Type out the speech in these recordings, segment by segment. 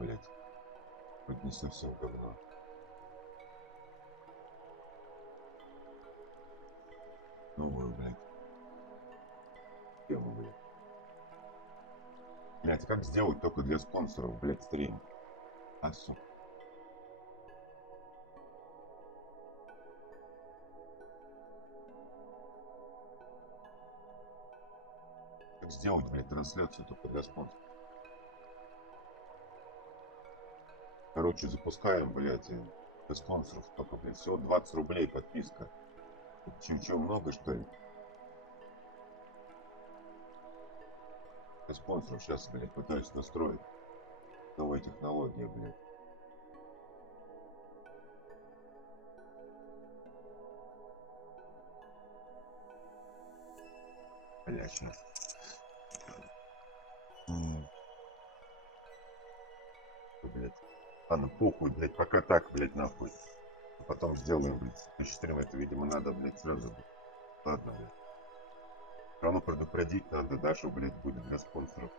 блядь. Хоть не совсем говно. Новую, блядь. Тему, блядь. Блядь, как сделать только для спонсоров, блядь, стрим? А, сука. Как сделать, блядь, трансляцию только для спонсоров? Короче, запускаем, блядь, для спонсоров только, блядь, всего 20 рублей подписка. Чего, много, что ли? Для спонсоров сейчас, блядь, пытаюсь настроить. Новая технология, блядь. Блядь, сейчас. Блядь. Ладно, похуй, блядь, пока так, блядь, нахуй. А потом сделаем, блядь, следующий стрим. Это, видимо, надо, блядь, сразу. Ладно, блядь. Все равно предупредить надо, да, что, блядь, будет для спонсоров.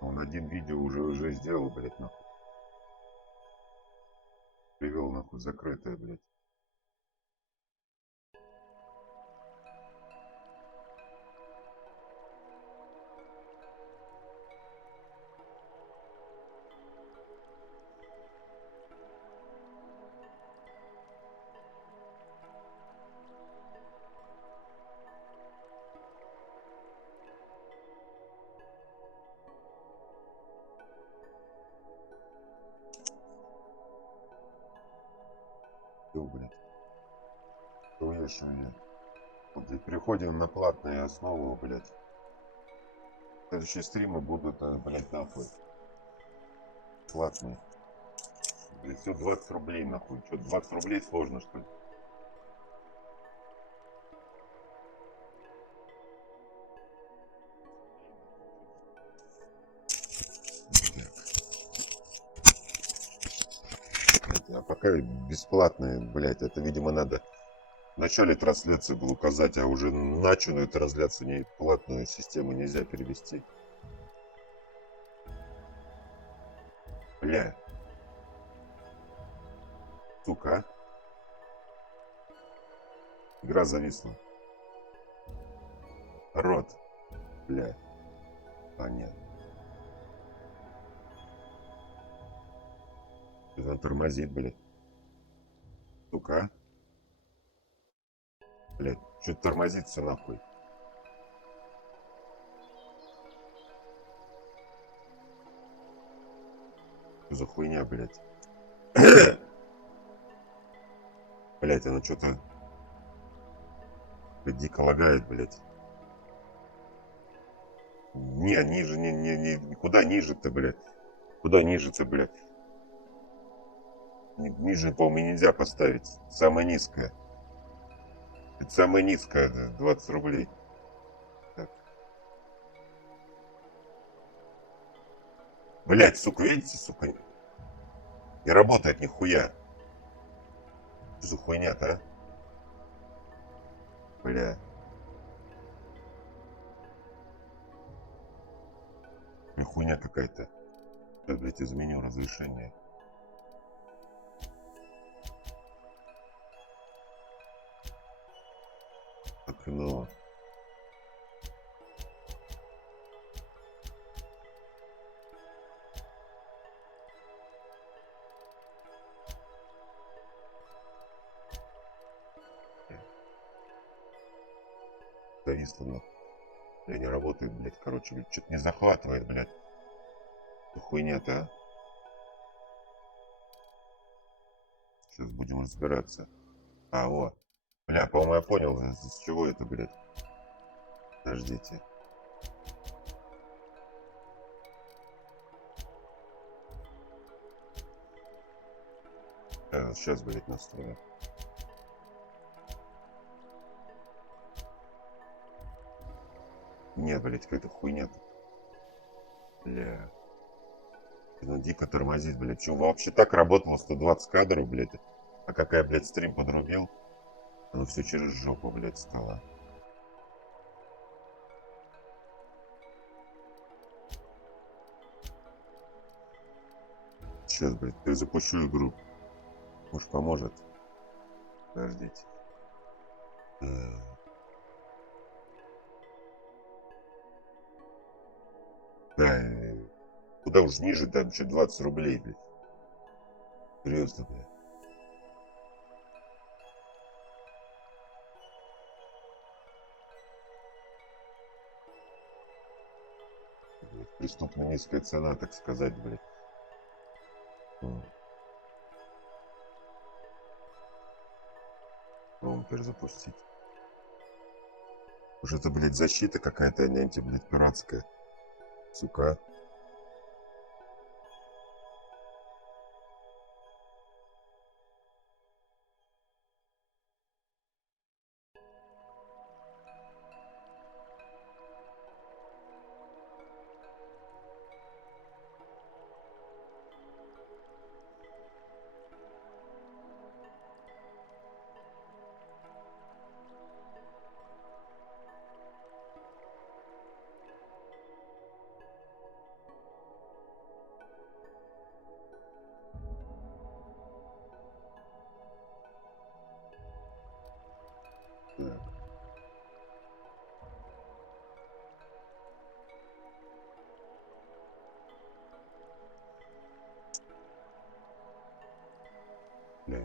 Он один видео уже сделал, блядь, нахуй. Привел, нахуй, закрытое, блядь. Все, блядь. Думаешь, вот, блядь, переходим на платные основы, блядь. Следующие стримы будут, блядь, нахуй. Платные. Блядь, все 20 рублей, нахуй. Что, 20 рублей сложно, что ли? А пока бесплатные, блядь, это, видимо, надо в начале трансляции было указать, а уже начатую трансляцию не платную систему нельзя перевести. Бля. Сука, а? Игра зависла. Рот. Бля. Понятно. Он тормозит, блядь. Сука, а? Блядь, что-то тормозит все нахуй. Что за хуйня, блядь? Блядь, она что-то дико лагает, блядь. Не, ниже, куда ниже-то, блядь? Куда ниже-то, блядь? Ниже, по-моему, нельзя поставить. Самая низкая. Это самая низкая, 20 рублей. Так. Блядь, сука, видите, сука? Не работает нихуя. Что за хуйня-то, а? Бля. Хуйня какая-то. Сейчас, блядь, изменю разрешение. Окно. Зависло, нахуй. Бля, не работает, блядь, короче, блядь, что-то не захватывает, блядь. Что хуйня-то, а? Сейчас будем разбираться. А, вот. Бля, по-моему, я понял, с чего это, блядь. Подождите. Сейчас, блядь, настрою. Нет, блядь, какая-то хуйня-то. Бля. Ну, дико тормозит, блядь. Че, вообще так работало 120 кадров, блядь. А какая, блядь, стрим подрубил? Оно все через жопу, блядь, стало. Сейчас, блядь, перезапущу игру. Может, поможет. Подождите. Да, куда уж ниже, там еще 20 рублей, блядь. Серьезно, блядь. Преступно низкая цена, так сказать, блядь. Попробуем перезапустить. Уже это, блядь, защита какая-то, нянти, блядь, пиратская. Сука. Так. Блядь.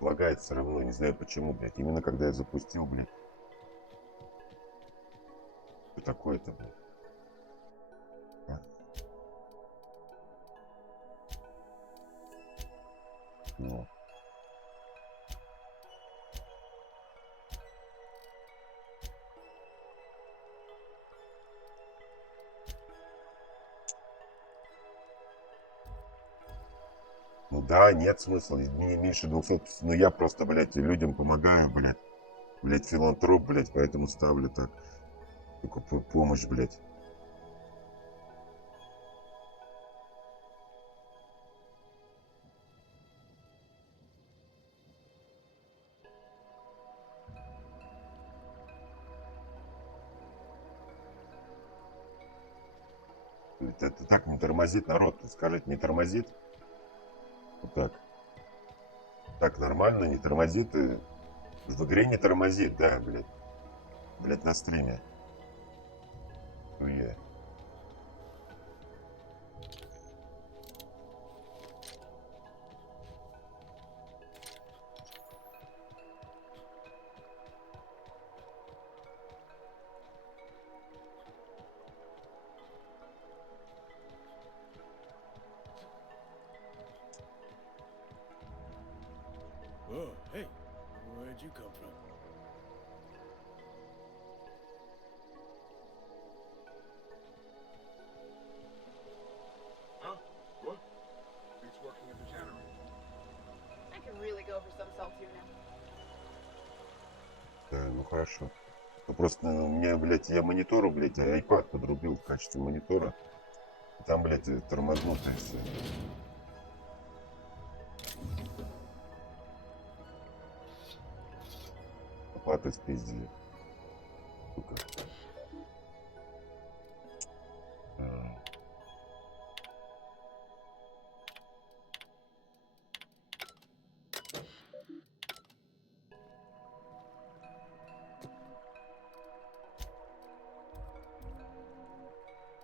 Лагает все равно, не знаю почему, блядь. Именно когда я запустил, блядь. Что такое-то, блядь? А? Ну. Ну да, нет смысла, не меньше 250. Ну я просто, блядь, людям помогаю, блядь. Блядь, филантроп, блядь, поэтому ставлю так. Только помощь, блядь. Это так не тормозит народ, скажите, не тормозит? Вот так. Так нормально, не тормозит. И в игре не тормозит, да, блядь. Блядь, на стриме. Хуя. Oh, hey, where'd you come from? Huh? What? It's working at the tannery. I could really go for some salt tuna. Да, ну хорошо. Ну просто у меня, блядь, я монитору, блядь, iPad подрубил в качестве монитора. И там, блядь, тормознутое все. Оплата спиздили. Сука.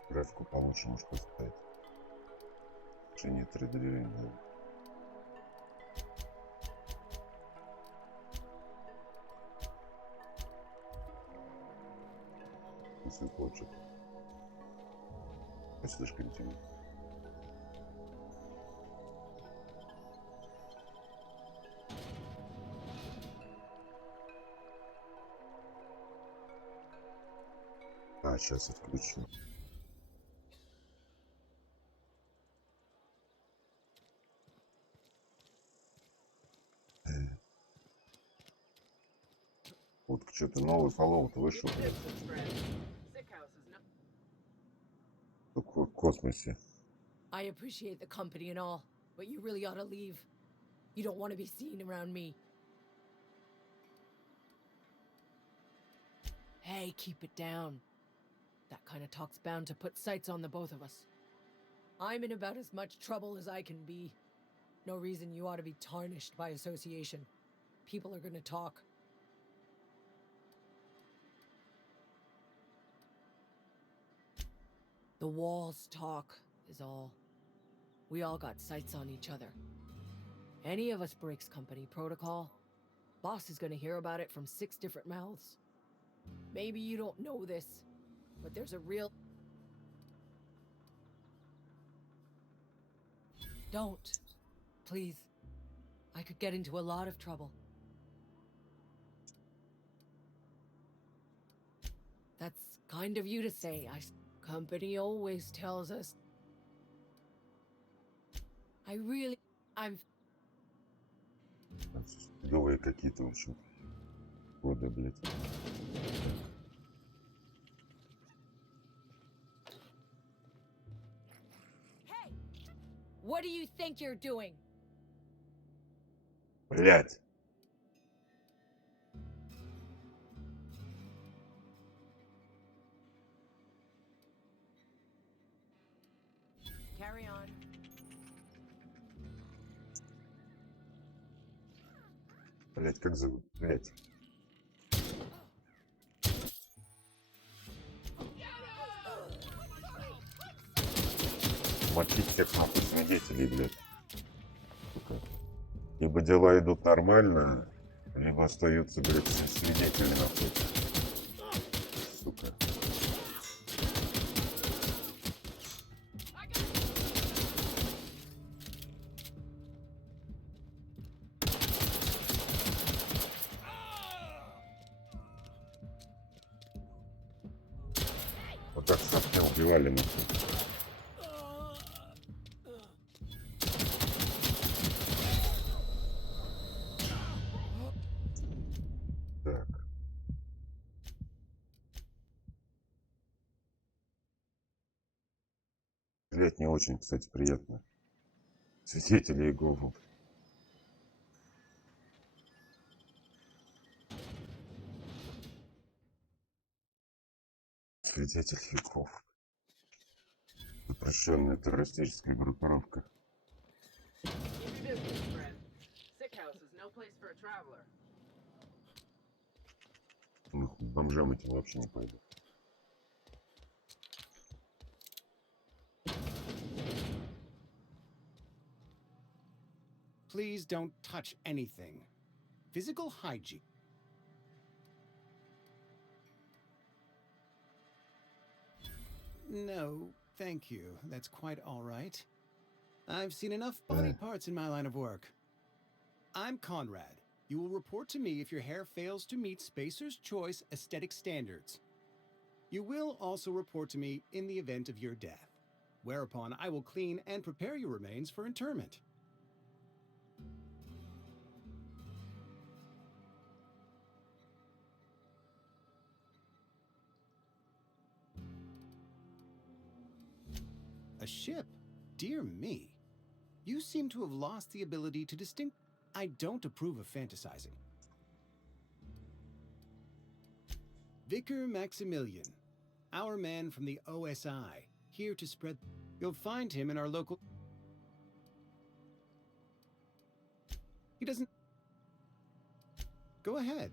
Графику получше может поставить. Решение 3D, да. Если хочет. Это слишком темно. А, сейчас отключу. Вот что-то новый фоллоут вышел. Только в космосе. I appreciate the company and all, but you really ought to leave. You don't want to be seen around me. Hey, keep it down. That kind of talk's bound to put sights on the both of us. I'm in about as much trouble as I can be. No reason you ought to be tarnished by association. People are gonna talk. The walls talk, is all. We all got sights on each other. Any of us breaks company protocol, boss is gonna hear about it from 6 different mouths. Maybe you don't know this, but there's a real... Don't. Please. I could get into a lot of trouble. That's kind of you to say. Company always tells us. I'm... Новые какие-то, в общем, годы, блядь. Hey! What do you think you're doing? Блядь! Carry on. Блядь, как зовут? Блядь. Мочить всех нахуй свидетелей, блядь. Сука. Либо дела идут нормально, либо остаются, блядь, все свидетели нахуй. Сука. Вот так совсем убивали нахуй. Так. Стрелять не очень, кстати, приятно. Свидетели Иеговы. Свидетель Иеговы. Запрещенная террористическая группировка. Keep your distance, friend. Sick house is no place for a traveler. Нахуй, бомжам этим вообще не пойдет. Please don't touch anything. Physical hygiene. No, thank you. That's quite all right. I've seen enough body parts in my line of work. I'm Conrad. You will report to me if your hair fails to meet Spacer's Choice aesthetic standards. You will also report to me in the event of your death, whereupon I will clean and prepare your remains for interment. A ship? Dear me. You seem to have lost the ability to distinct... I don't approve of fantasizing. Vicar Maximilian, our man from the OSI, here to spread... You'll find him in our local... He doesn't... Go ahead.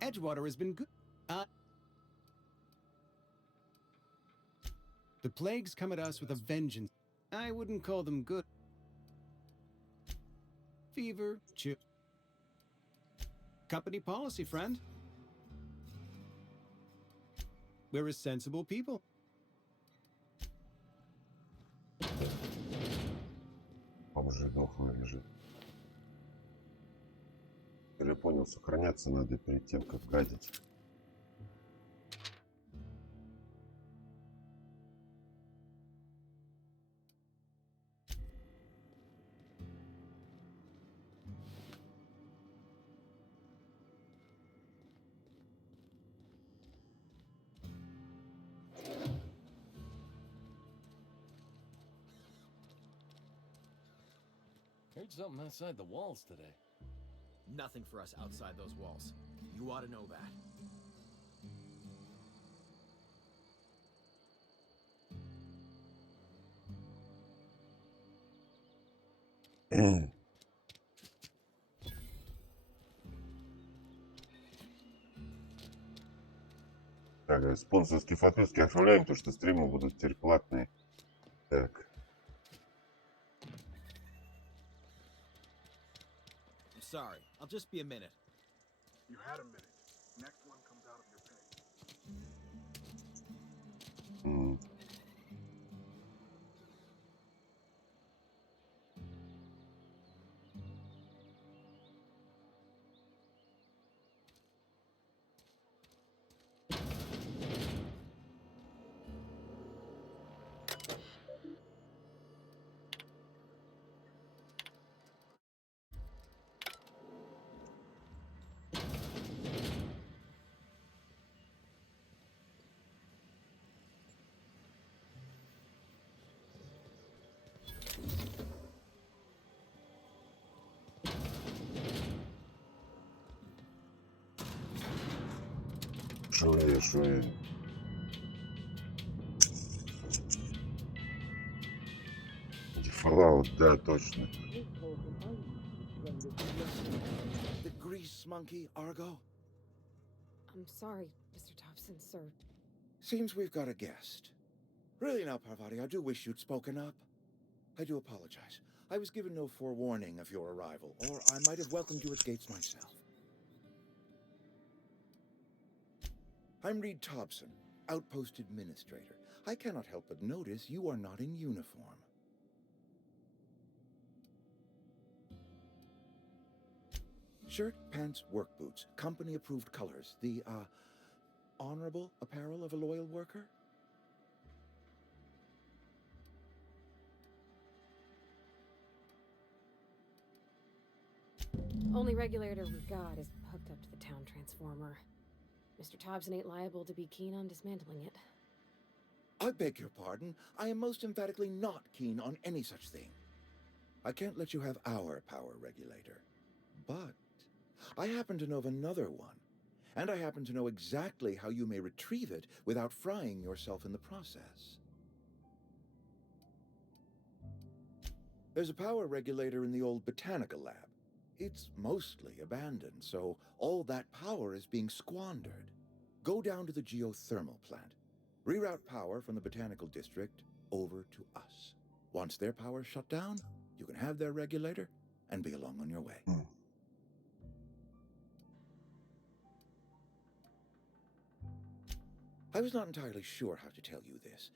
Edgewater has been good... The plagues come at us with a vengeance. I wouldn't call them good. Fever, chill. Company policy, friend. We're a sensible people. Бомжи дохлые лежит. Я понял, сохраняться надо перед тем, как гадить. Heard something outside the walls today. Nothing for us outside those walls. You ought to know that. Так, спонсорские подписки оформляем, потому что стримы будут теперь платные. Так. I'm sorry. I'll just be a minute. You had a minute. Next one comes out of your pay. м. Шо я. Fallout, да, точно. The grease monkey, Argo? I'm sorry, Mr. Thompson, sir. Seems we've got a guest. Really now, Parvati, I do wish you'd spoken up. I do apologize. I was given no forewarning of your arrival, or I might have welcomed you at gates myself. I'm Reed Thompson, Outpost Administrator. I cannot help but notice you are not in uniform. Shirt, pants, work boots, company-approved colors. The, honorable apparel of a loyal worker? Only regulator we've got is hooked up to the town transformer. Mr. Thompson ain't liable to be keen on dismantling it. I beg your pardon. I am most emphatically not keen on any such thing. I can't let you have our power regulator. But I happen to know of another one. And I happen to know exactly how you may retrieve it without frying yourself in the process. There's a power regulator in the old botanical lab. It's mostly abandoned, so all that power is being squandered. Go down to the geothermal plant. Reroute power from the botanical district over to us. Once their power's shut down, you can have their regulator and be along on your way. I was not entirely sure how to tell you this.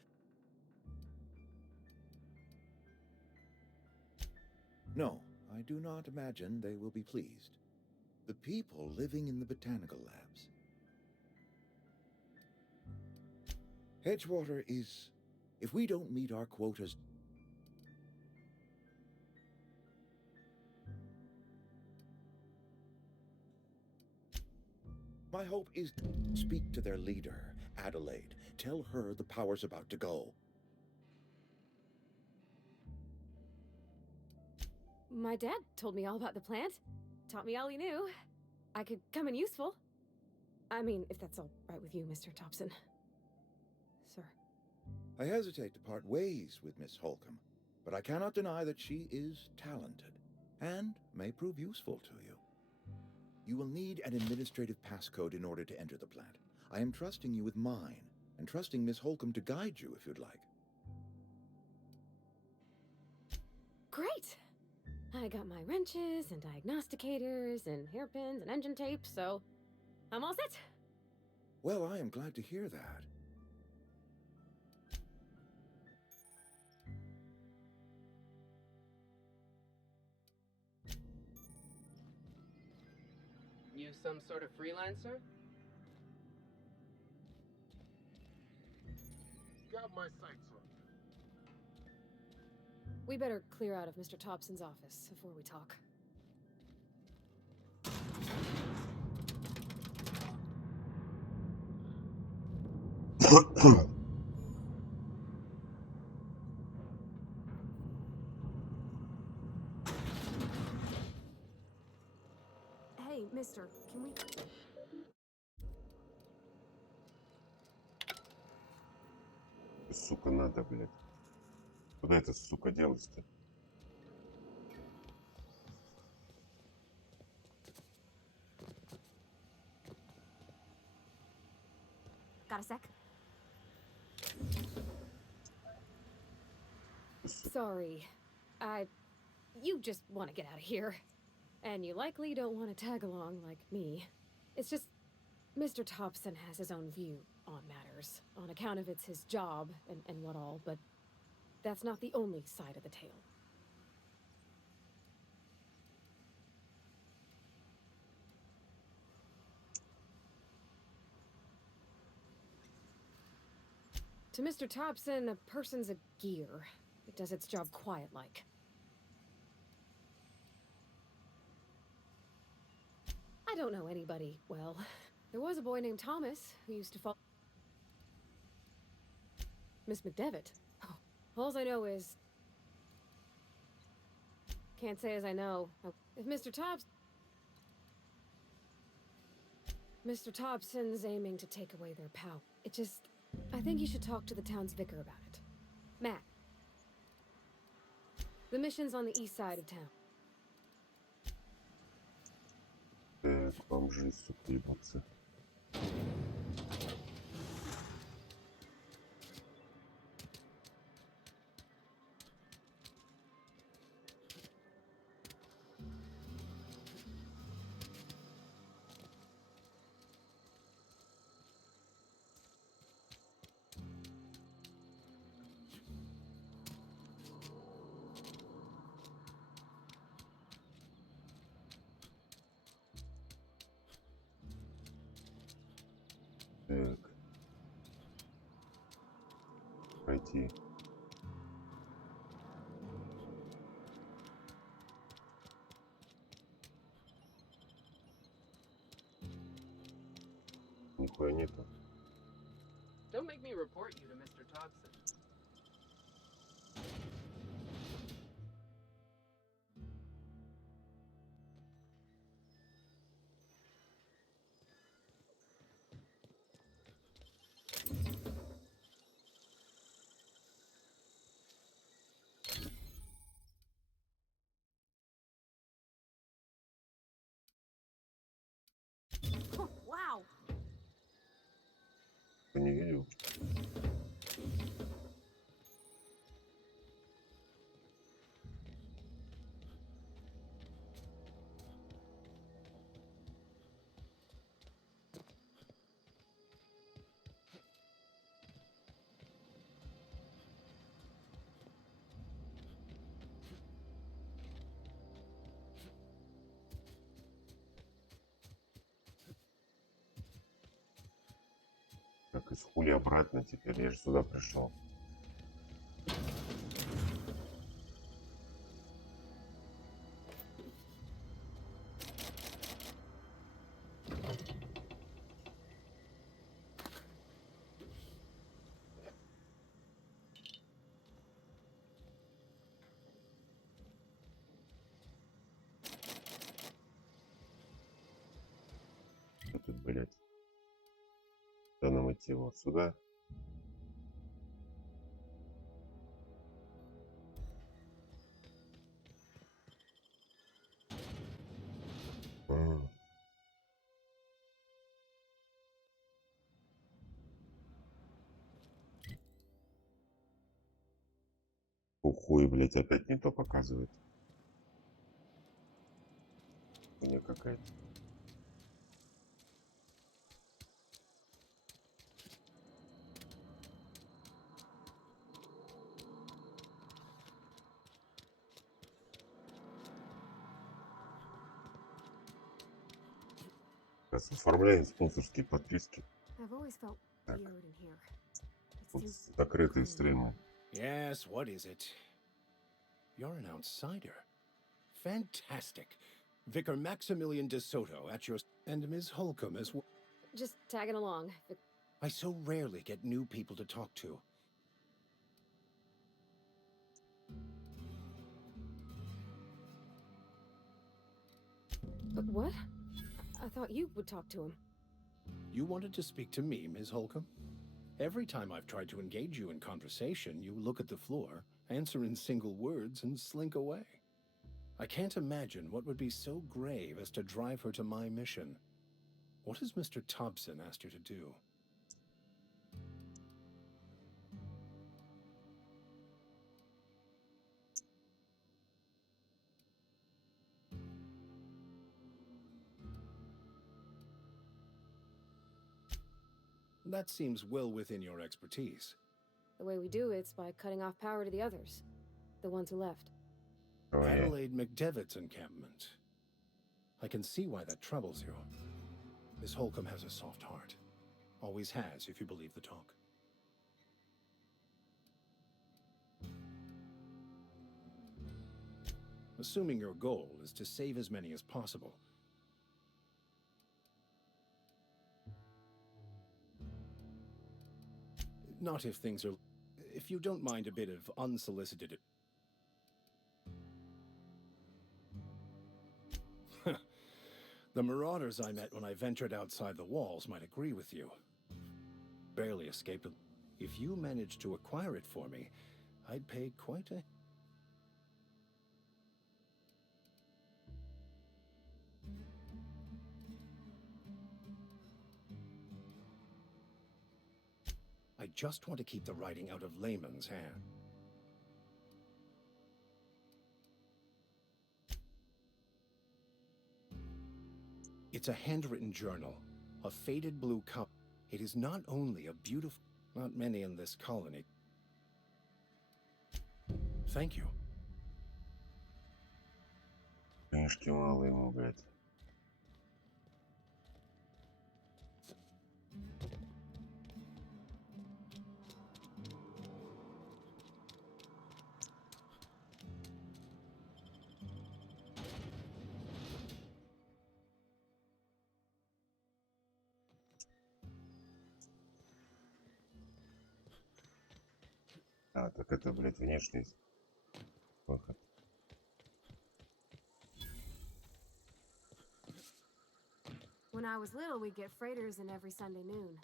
No, I do not imagine they will be pleased. The people living in the botanical labs. Edgewater is... If we don't meet our quotas... My hope is to speak to their leader, Adelaide. Tell her the power's about to go. My dad told me all about the plant. Taught me all he knew. I could come in useful. I mean, if that's all right with you, Mr. Thompson. Sir. I hesitate to part ways with Miss Holcomb, but I cannot deny that she is talented and may prove useful to you. You will need an administrative passcode in order to enter the plant. I am trusting you with mine, and trusting Miss Holcomb to guide you if you'd like. Great! I got my wrenches and diagnosticators and hairpins and engine tape, so I'm all set. Well, I am glad to hear that. You some sort of freelancer? Got my sights on. We better clear out of Mr. Thompson's office before we talk. Hey, mister, can we... Сука, надо, блядь. Куда это, сука, делать-то? Got a sec? Sorry. You just want to get out of here. And you likely don't want to tag along like me. It's just, Mr. Thompson has his own view on matters, on account of it's his job and what all, but that's not the only side of the tale. To Mr. Thompson, a person's a gear. It does its job quiet-like. I don't know anybody well. There was a boy named Thomas who used to follow Miss McDevitt. Oh, all I know is... Can't say as I know. If Mr. Thompson's aiming to take away their power, it just... I think you should talk to the town's vicar about it. Matt. The mission's on the east side of town. Бомжи, сука, ебутся. Так. Пройти. Нихуя нету. Don't make me report you to Mr. Thompson. Wow! Я не видел. Так, из хули обратно теперь, я же сюда пришел. Что тут, блядь? Куда нам идти? Вот сюда? Ухуй, блядь, опять не то показывает. Хуйня какая-то. Сейчас оформляем спонсорские подписки. I've always felt Так. weird in here. It Тут seems закрытые стримы. Yes, what is it? You're an outsider. Fantastic. Vicar Maximilian de Soto at your... And Ms. Holcomb as well. just tagging along. I so rarely get new people to talk to. But what? I thought you would talk to him. You wanted to speak to me, Ms. Holcomb? Every time I've tried to engage you in conversation, you look at the floor, answer in single words, and slink away. I can't imagine what would be so grave as to drive her to my mission. What has Mr. Thompson asked her to do? That seems well within your expertise. The way we do it's by cutting off power to the others, the ones who left. Oh, yeah. Adelaide McDevitt's encampment. I can see why that troubles you. Miss Holcomb has a soft heart. Always has, if you believe the talk. Assuming your goal is to save as many as possible. Not if things are... If you don't mind a bit of unsolicited... The marauders I met when I ventured outside the walls might agree with you. Barely escaped them. If you managed to acquire it for me, I'd pay quite a... I just want to keep the writing out of layman's hand. It's a handwritten journal, a faded blue cup. It is not only a beautiful... Not many in this colony. Thank you. Книжки мало ему, блядь. А, так это, блядь, внешний выход. When I was little, we'd get freighters in every Sunday noon.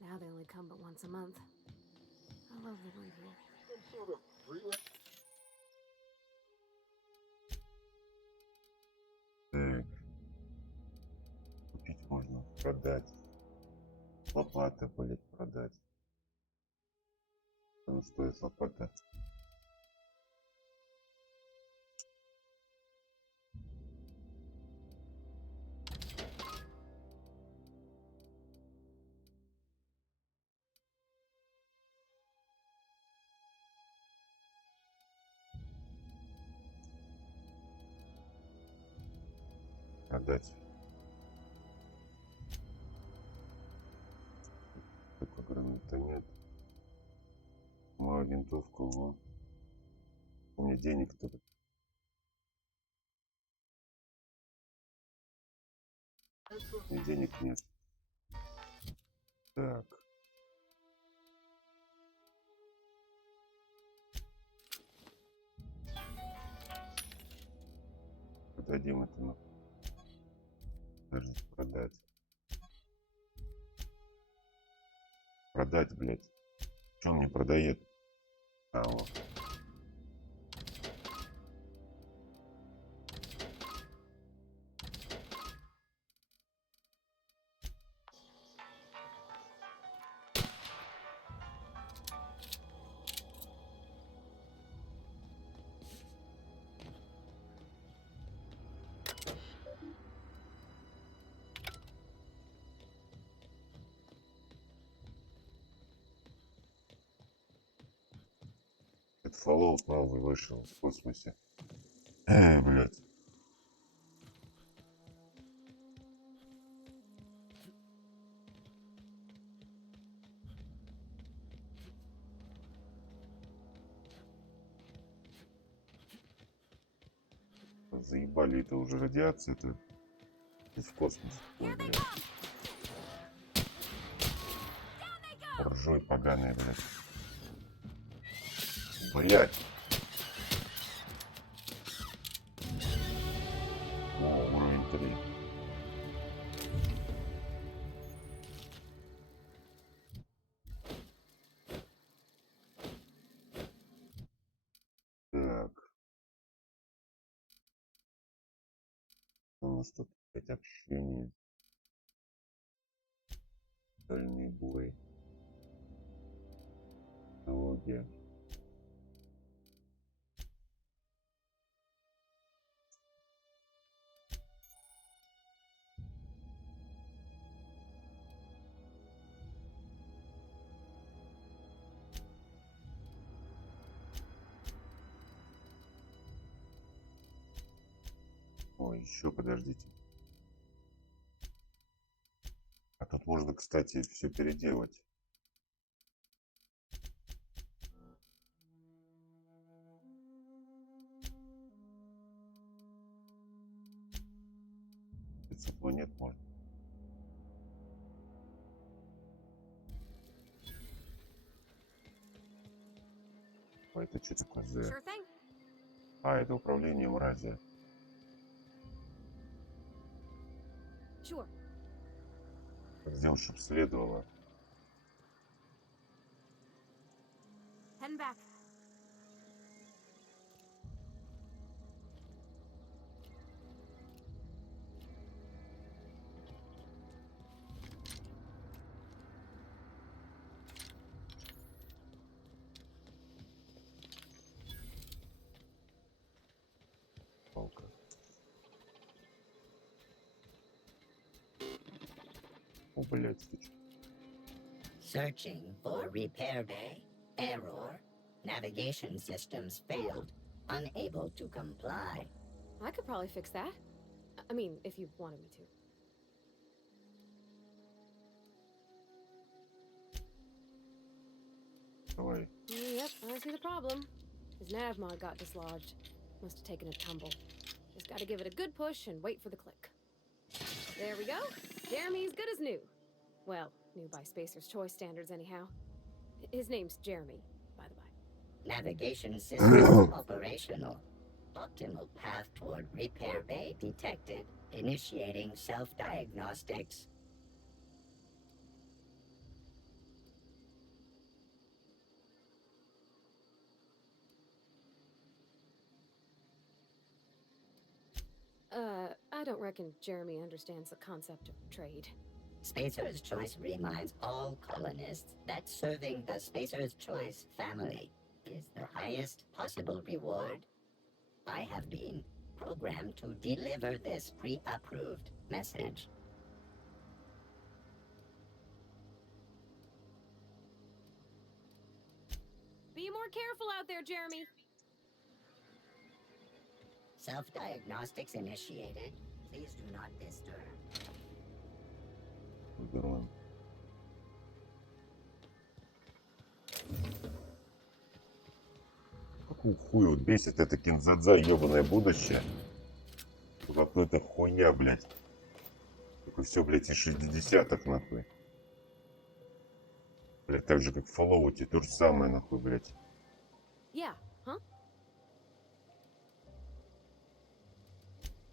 Now they only come but once a month. I love living here. Так. Купить можно, продать. Лопата, блядь, продать. Она стоит лопата. Продать. Такой граната нет. Мою винтовку, во. У меня денег-то. У меня денег нет. Так. Продадим это, ну. Даже продать. Продать, блядь. Что он мне продает? А, вот. Это Fallout новый вышел в космосе. Блядь. Заебали это уже радиация-то. Из в космос. Ой, блядь. Ржой поганая, блядь. Блядь. О, уровень 3. Так. У нас тут опять общение. Дальний бой. Технология. Ой, еще подождите. А тут можно, кстати, все переделать. Нет, можно. А это что такое за... Sure thing. А, это управление мрази. Sure. Сделал, чтобы следовало. Heading back. Палка. О, блядь, ты чё? Searching for repair bay. Error. Navigation systems failed. Unable to comply. I could probably fix that. I mean, if you wanted me to. Давай. Yep, I see the problem. His nav mod got dislodged. Must have taken a tumble. Just gotta give it a good push and wait for the click. There we go. Jeremy's good as new. Well, new by Spacer's Choice standards, anyhow. His name's Jeremy, by the by. Navigation systems operational. Optimal path toward repair bay detected. Initiating self-diagnostics. I don't reckon Jeremy understands the concept of trade. Spacer's Choice reminds all colonists that serving the Spacer's Choice family is the highest possible reward. I have been programmed to deliver this pre-approved message. Be more careful out there, Jeremy. Self-diagnostics initiated. Please do not disturb. Уберем. Какую хуй вот бесит это кинзадза ебаное будущее. Какая-то хуйня, блядь. Только все, блядь, из 60-х, нахуй. Блядь, так же, как в Fallout, то же самое, нахуй, блядь. Yeah, huh?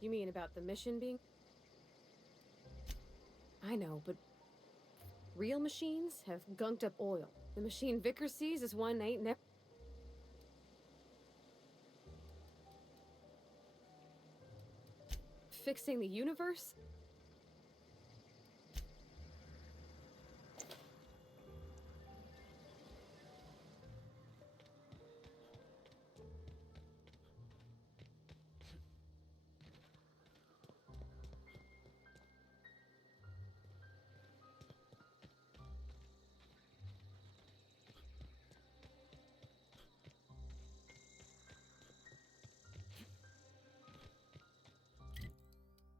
You mean about the mission being... I know, but real machines have gunked up oil. The machine Vickers sees is one ain't never... Fixing the universe?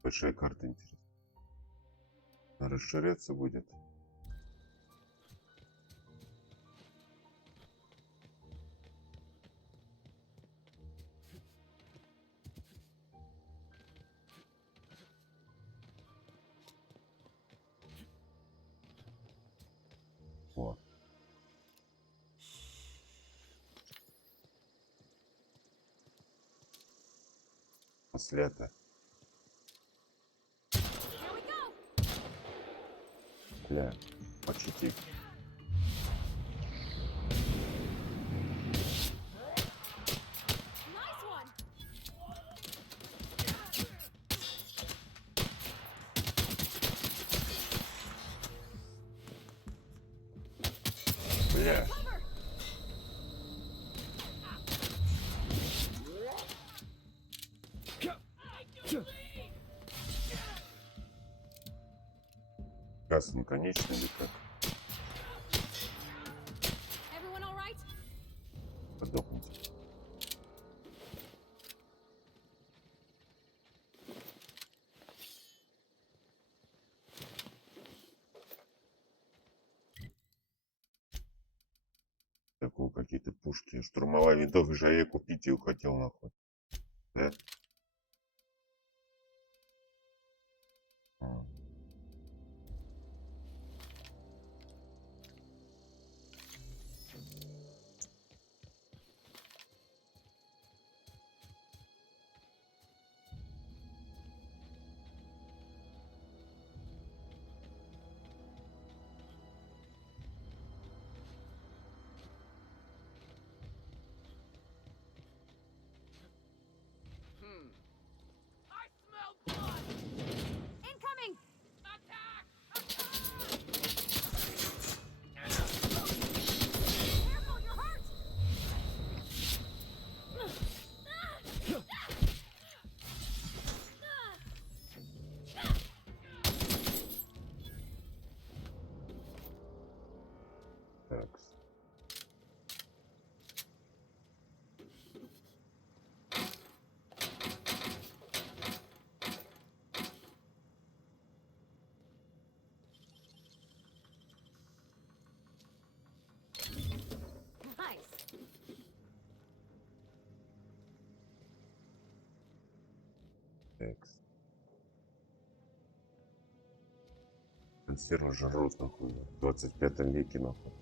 Большая карта, интересно. Расширяться будет. О. Маслята. Бля, почти. Nice one! Бля. Газ наконечный или как? Everyone all right? Подохнуть. пушки. Штурмовая винтовка же я купить ее хотел нахуй. Да? I smell blood! Incoming! Attack! Careful, you're hurt! Так. Nice. Так. Консервы жрут нахуй. В 25 веке нахуй.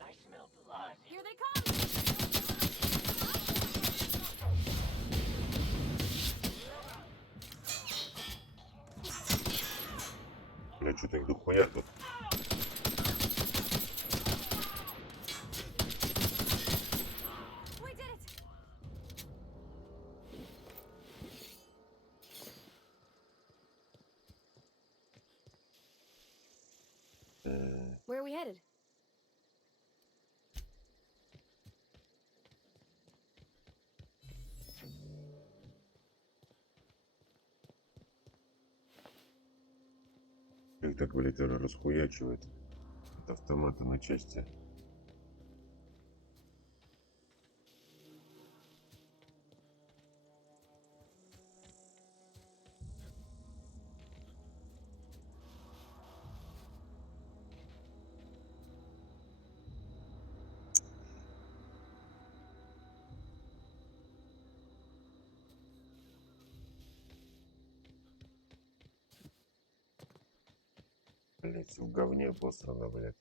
I smell blood. Here they come! Бля, что-то их дохуя тут. We did it! Where are we headed? Их так, блядь, расхуячивает. От автомата на части. Блять, в говне посрано, блядь.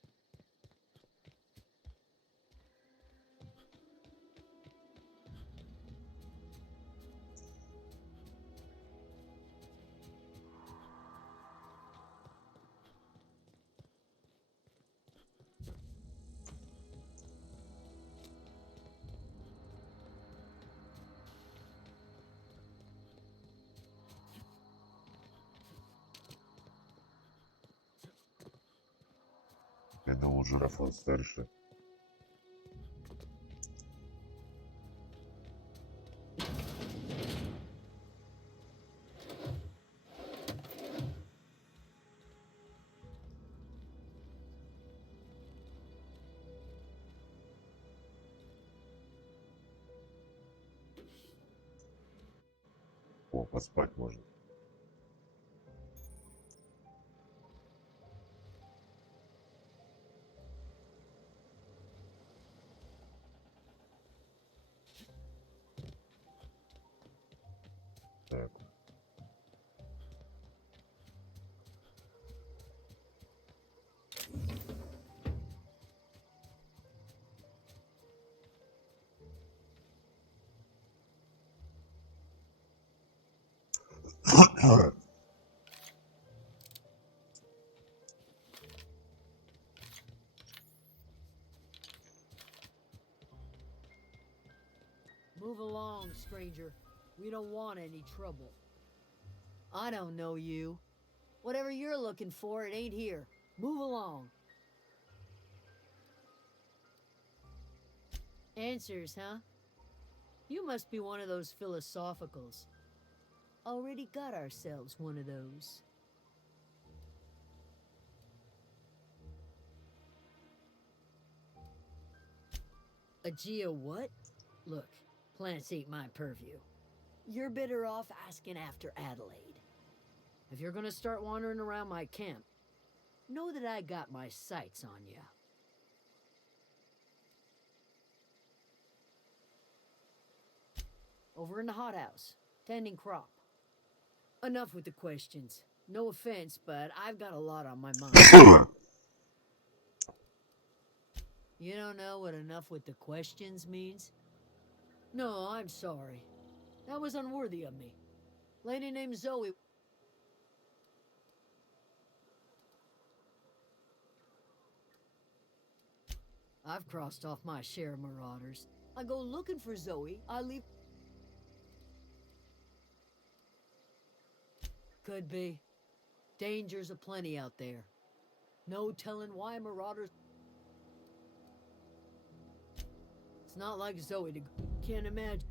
Я думал, жирафон старше. О, поспать можно. Так. Move along, stranger. We don't want any trouble. I don't know you. Whatever you're looking for, it ain't here. Move along. Answers, huh? You must be one of those philosophicals. Already got ourselves one of those. A geo what? Look, plants ain't my purview. You're better off asking after Adelaide. If you're gonna start wandering around my camp, know that I got my sights on ya. Over in the hothouse, tending crop. Enough with the questions. No offense, but I've got a lot on my mind. You don't know what enough with the questions means? No, I'm sorry. That was unworthy of me. Lady named Zoe... I've crossed off my share of marauders. I go looking for Zoe, I leave... Could be. Dangers aplenty out there. No telling why marauders... It's not like Zoe to... Can't imagine.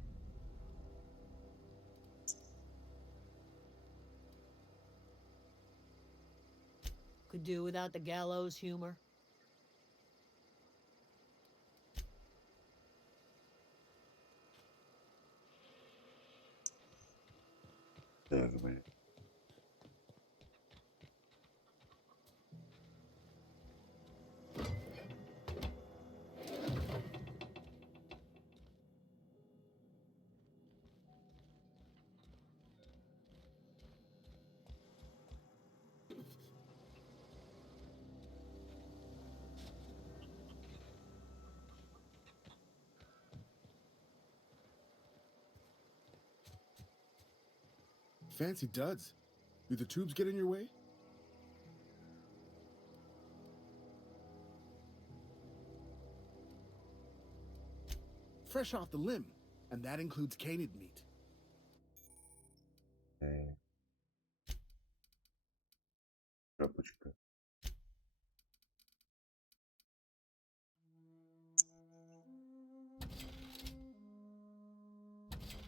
Could do without the gallows humor. Так, блин. Fancy duds. Do the tubes get in your way? Fresh off the limb, and that includes canid meat. Шапочка.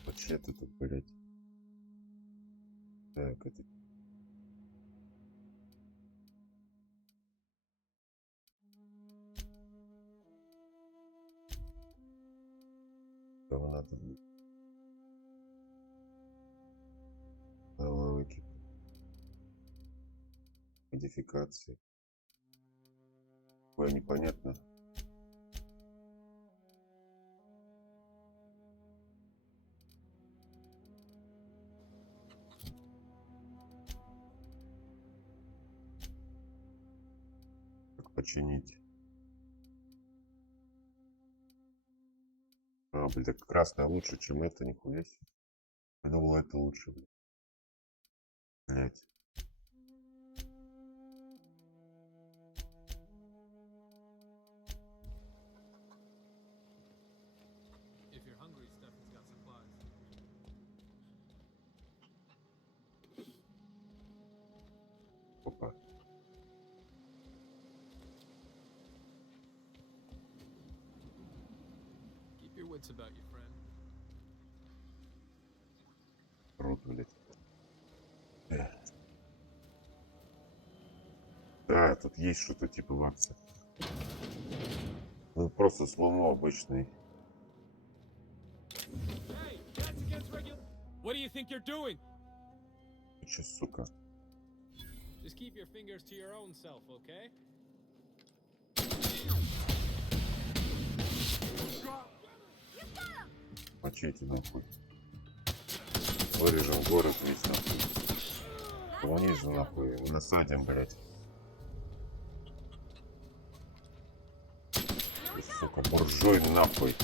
Вообще-то тут, блядь. Так, это... Кого надо будет? Навыки. Модификации. Ой, непонятно. Как починить? А, блин, так красное лучше, чем это, нихуя себе. Я думал, это лучше, блин. Блять. If you're hungry, Stephen's got supplies. Опа. Keep your wits about you, friend. Рот, блядь. Да, тут есть что-то типа вакса. Ну просто слону обычный. Hey, that's against regular. What do you think you're doing? Че, сука? Just keep your fingers to your own self, okay? Мочите нахуй. Вырежем город весь нахуй. Унизу нахуй. Насадим, блядь. Сука, буржуй нахуй.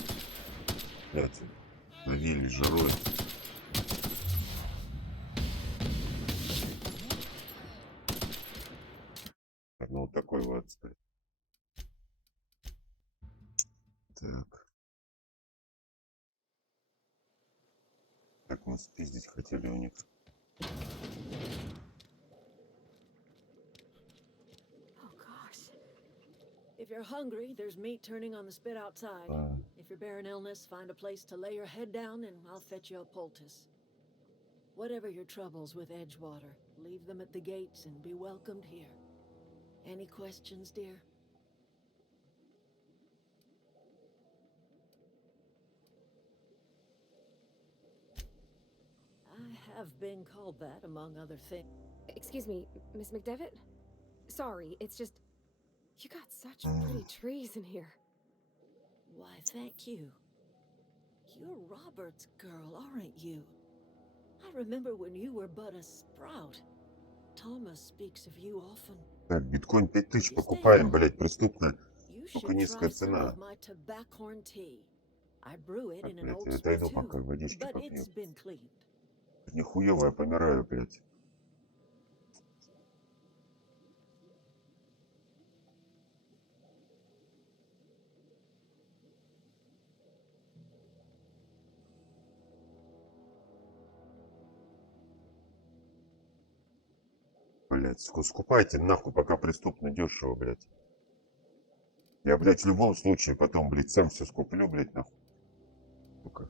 Блядь. Навели жарой. Ну вот такой вот, блядь. Так. Так мы спиздить хотели у них. If you're hungry, there's meat turning on the spit outside. If you're bearing illness, find a place to lay your head down and I'll fetch you a poultice. Whatever your troubles with Edgewater, leave them at the gates and be welcomed here. Any questions, dear? have been called that, among other things. Excuse me, Miss McDevitt? Sorry, it's just... You got such pretty trees in here. Why, thank you. You're Robert's girl, aren't you? I remember when you were but a sprout. Thomas speaks of you often. Так, биткоин 5000 покупаем, блядь, преступно. You Только should низкая try some цена. of my tobaccorn tea. I brew it Так, in an блядь, old я отойду, spittoon, пока водички but попью. it's been cleaned. Нихуево, я помираю, блядь. Блядь, скупайте нахуй, пока преступно дешево, блядь. Я, блядь, в любом случае потом, блядь, сам все скуплю, блядь, нахуй. Сука.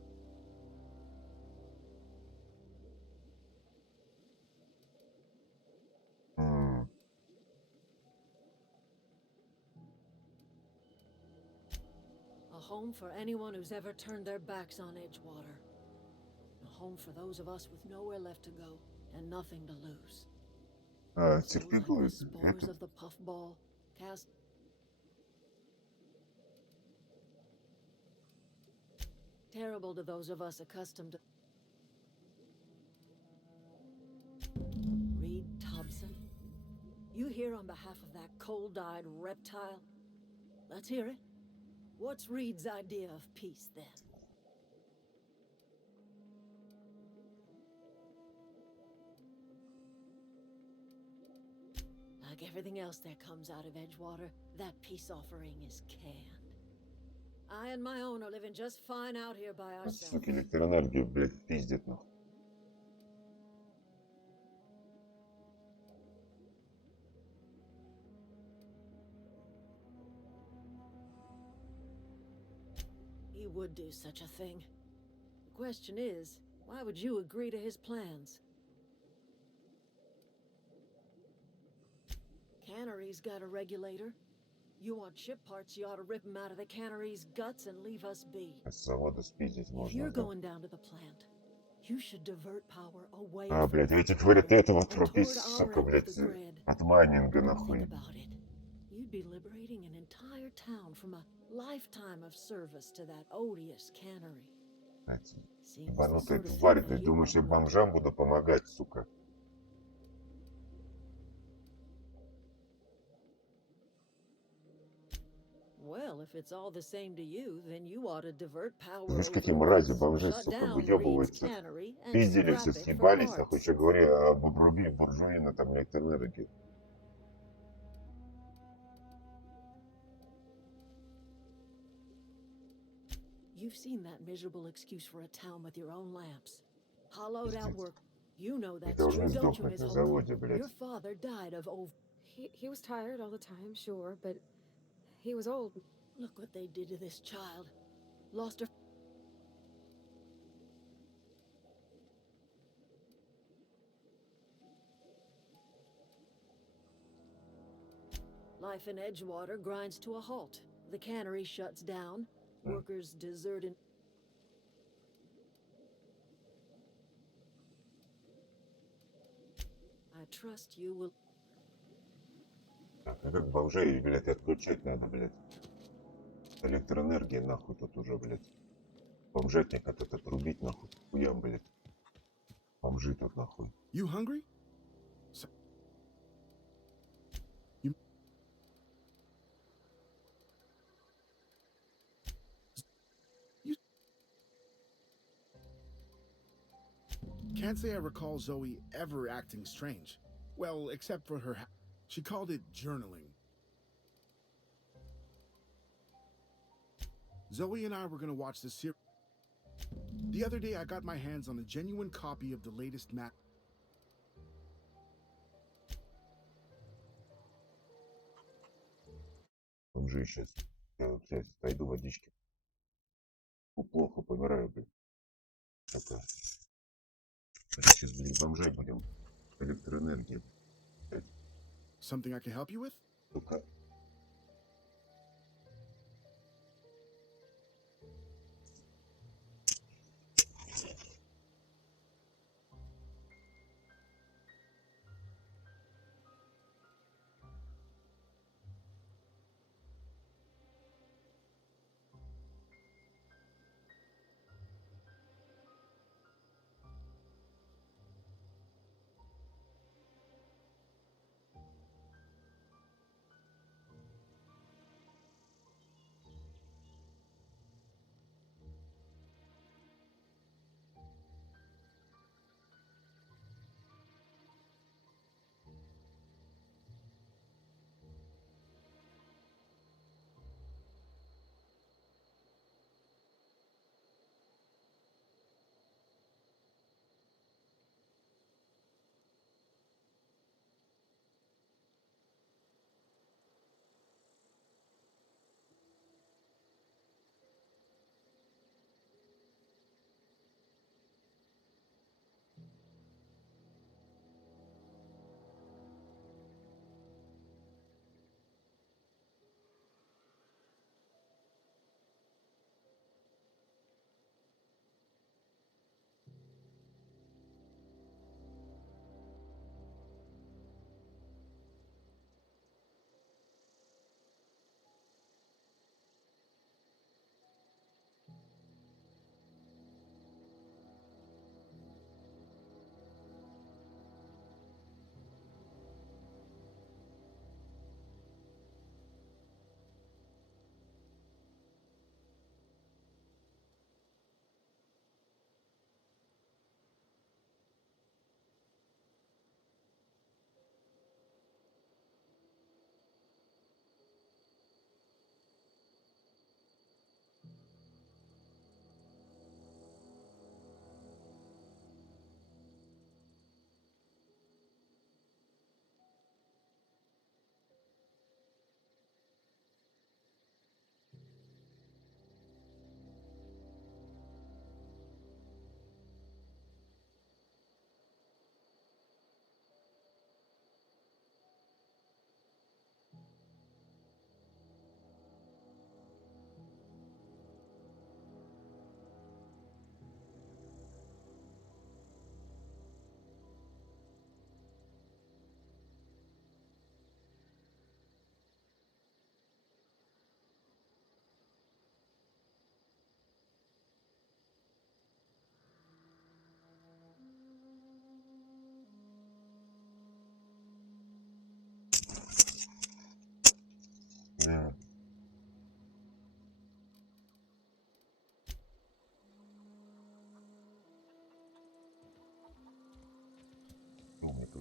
A home for anyone who's ever turned their backs on Edgewater. A home for those of us with nowhere left to go and nothing to lose. So Терпи, like the блядь, spores это... of the puffball cast. Terrible to those of us accustomed to. Reed Thompson, you here on behalf of that cold-eyed reptile? Let's hear it. What's Reed's idea of peace, then? Like everything else that comes out of Edgewater, that peace offering is canned. I and my own are living just fine out here by ourselves. Сука, электроэнергию, блядь, пиздит, нахуй. He would do such a thing. The question is, why would you agree to his plans? Cannery's got a regulator. You want ship parts, you ought to rip them out of the cannery's guts and leave us be. С завода спиздить If можно, you're да. going down to the plant, you should divert power away А, from блядь, эти Edgewater говорят, этого and тропить, toward our сука, end of блядь, the grid. от майнинга, Think нахуй. about it. You'd be liberating an entire town from a lifetime of service to that odious cannery. Блядь, ебанутая тварь, ты думаешь, я бомжам буду помогать, сука? Well, if it's all the same to you, then you ought to divert power Знаешь, over какие the мрази, west, бомжи, shut сука, down Reed's выебываются. cannery, and Пиздили все, scrap it for съебались, нахуй, parts. еще говоря об обруби буржуина, там, электроэнергии. You've seen that miserable excuse for a town with your own lamps. Hollowed out work. You know that's true, Должны don't you, сдохнуть Miss на Holcomb? заводе, блядь. Your father died of over... He was tired all the time, sure, but he was old. Look what they did to this child. Lost her... Life in Edgewater grinds to a halt. The cannery shuts down. Workers desert and... I trust you will... Так, а как бомжей, блядь, отключать надо, блядь? Электроэнергия, нахуй, тут уже, блядь. Бомжатник этот отрубить, нахуй, хуям, блядь. Бомжи тут, нахуй. You hungry? Can't say I recall Zoe ever acting strange. Well, except for her... She called it journaling. Zoe and I were going to watch the series. The other day, I got my hands on a genuine copy of the latest map. Бомжи сейчас. Я, блядь, пойду водички. Плохо помираю, блядь. Сука. Сейчас, блядь, бомжей будем. Электроэнергия. Something I can help you with? Сука.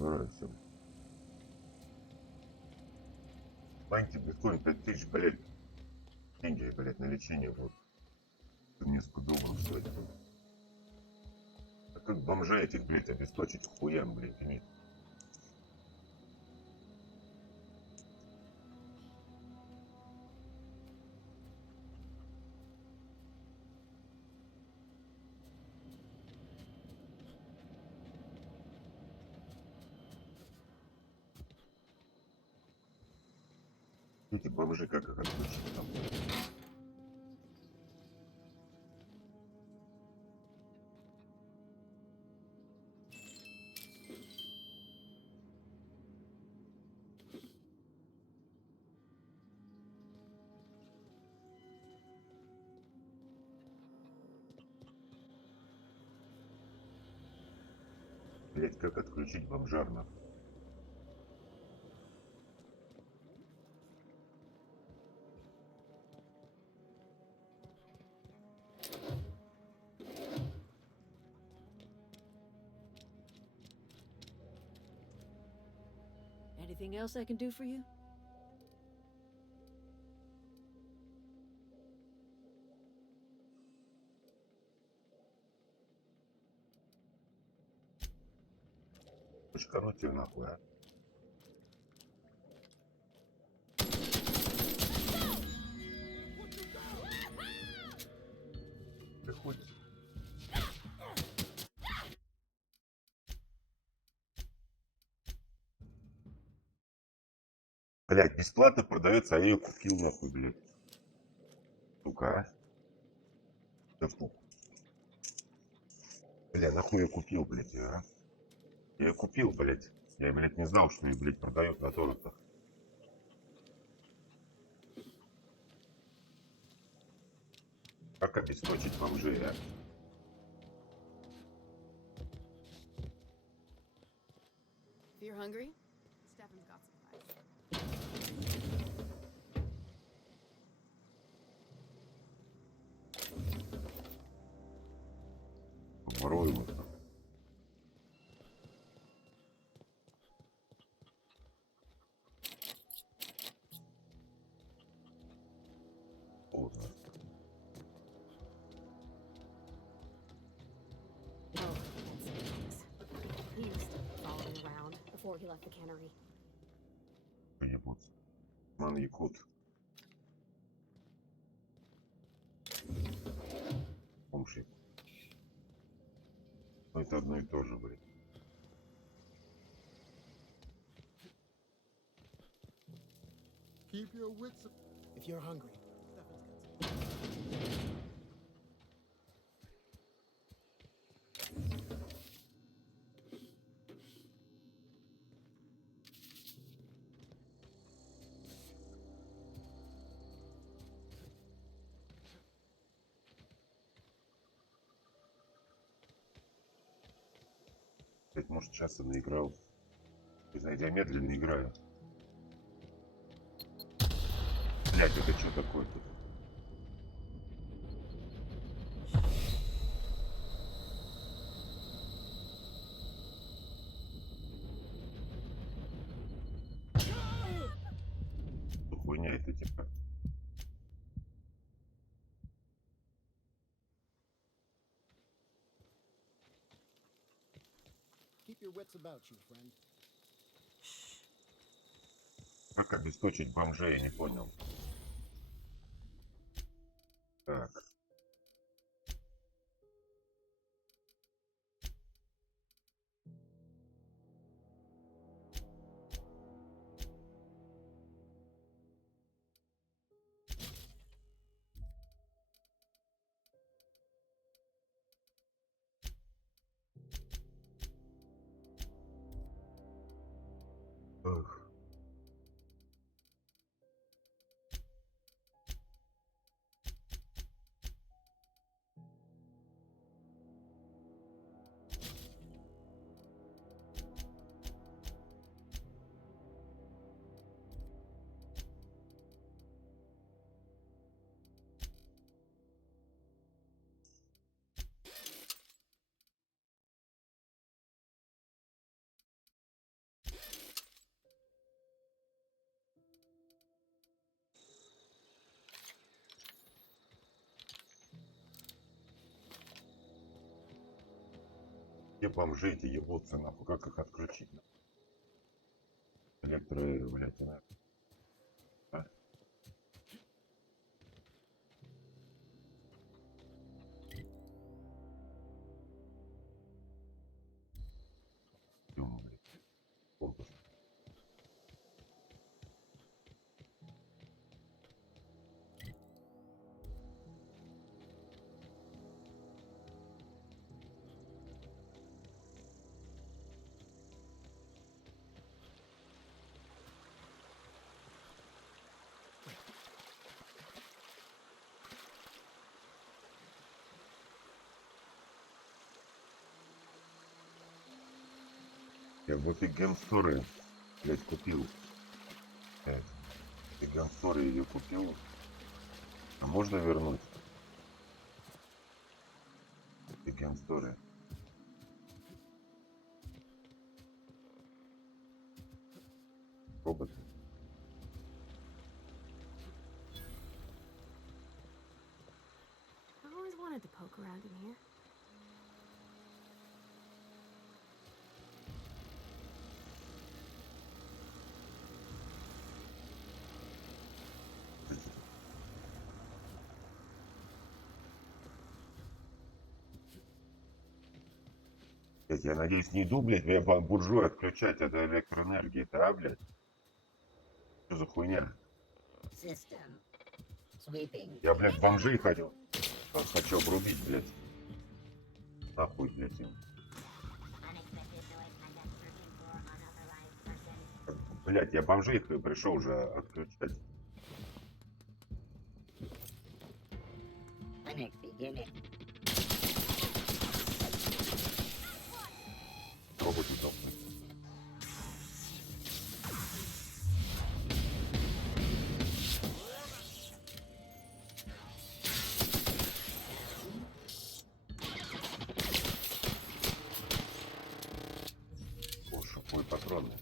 разбирайся. В банке биткоин 5000, блядь. Деньги, блядь, на лечение вот. Несколько долларов стоит. А как бомжей этих, блядь, обесточить хуям, блядь, иметь? Эти бомжи как их отключить там? Блять, как отключить бомжар нахуй? Anything else I can do for you? Пучкануть ее нахуй, а? Приходится. Блять, бесплатно продается, а я ее купил нахуй, блядь. Сука, а? Да фу. Бля, нахуй я купил, блядь, ее, а? Я ее купил, блядь. Я, блядь, не знал, что ее, блядь, продают на торрентах. Как обесточить бомжей, а? If you're hungry, Stefan's got supplies. Воруем их. Поздно. Oh, that's Thomas. He used to follow me around before he left the cannery. Ебутся. Ман якут. Помши. Ну это одно и то же, блядь. Keep your wits. If you're hungry, Stefan's got some. Блядь, может, часа наиграл. Не знаю, я медленно играю. Блядь, это что такое тут? Что хуйня это типа? Keep your wits about you, friend. Как обесточить бомжей, я не понял. Так. Эх. Где бомжи эти ебутся, нахуй, как их отключить? Электро, блядь, энергия. А? Ёма, блядь. Корпус. Я в Epic Store, блядь, купил. Блядь, в Epic Store ее купил. А можно вернуть? В Epic Store. Робот. I always wanted to poke around in here. Блядь, я надеюсь, не иду, блядь, меня буржуй отключать от электроэнергии, да, блядь? Что за хуйня? System. Sweeping. Я, блядь, бомжей хотел. Хочу обрубить, блядь. Нахуй, блядь, им. Блядь, я бомжей пришел уже отключать. Panic beginning. Робот удобный. Боже, мой патрон.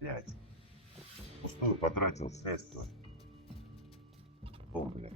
Блядь. Пустую потратил средства. О, блядь.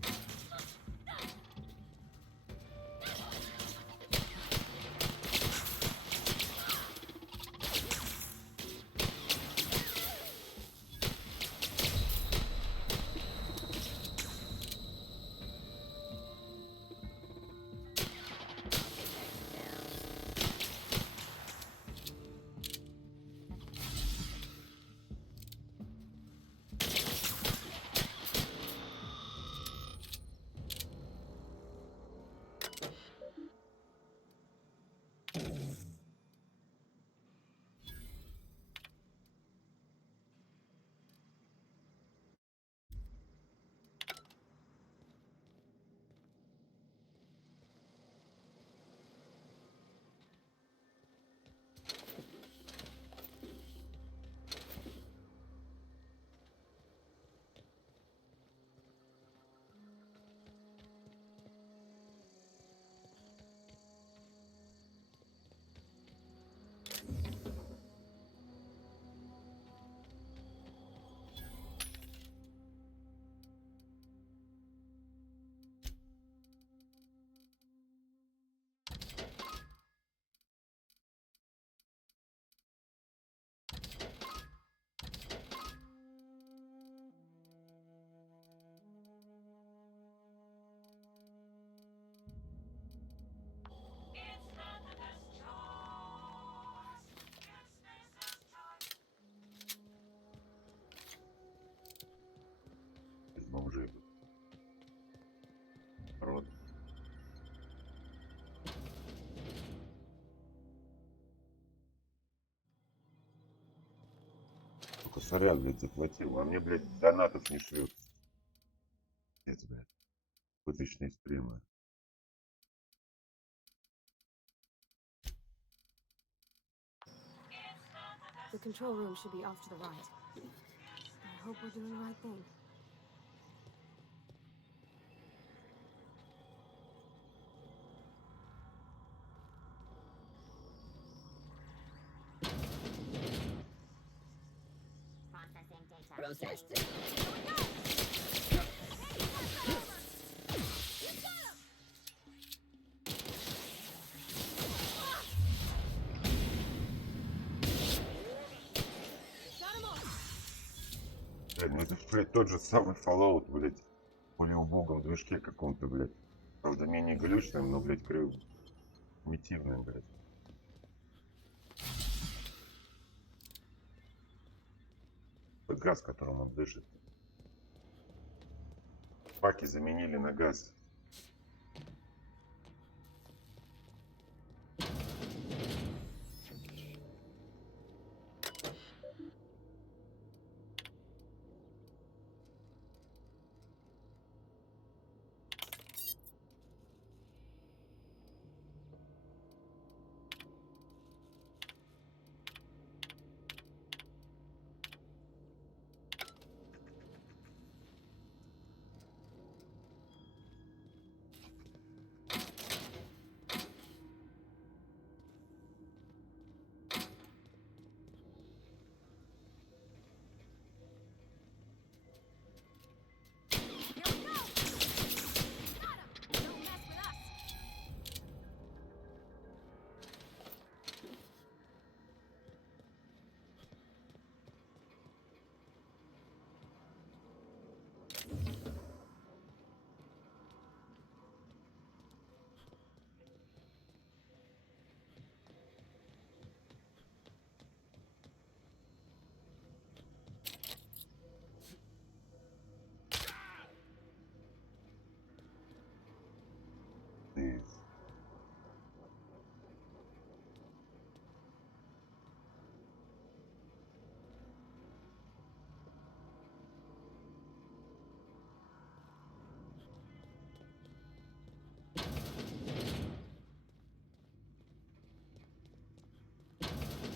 Бомжи. Рот. Только сорян, блядь, заплатил. А мне, блядь, донатов не шлют. Нет, блядь. Пыточные стримы. The control room should be off to the right. I hope we're doing the right thing. Processed. Это, блядь, тот же самый Fallout, блядь. В более убогом движке каком-то, блядь. Правда, менее глючным, но, блядь, примитивным, блядь. Тот газ, которым он дышит. Баки заменили на газ.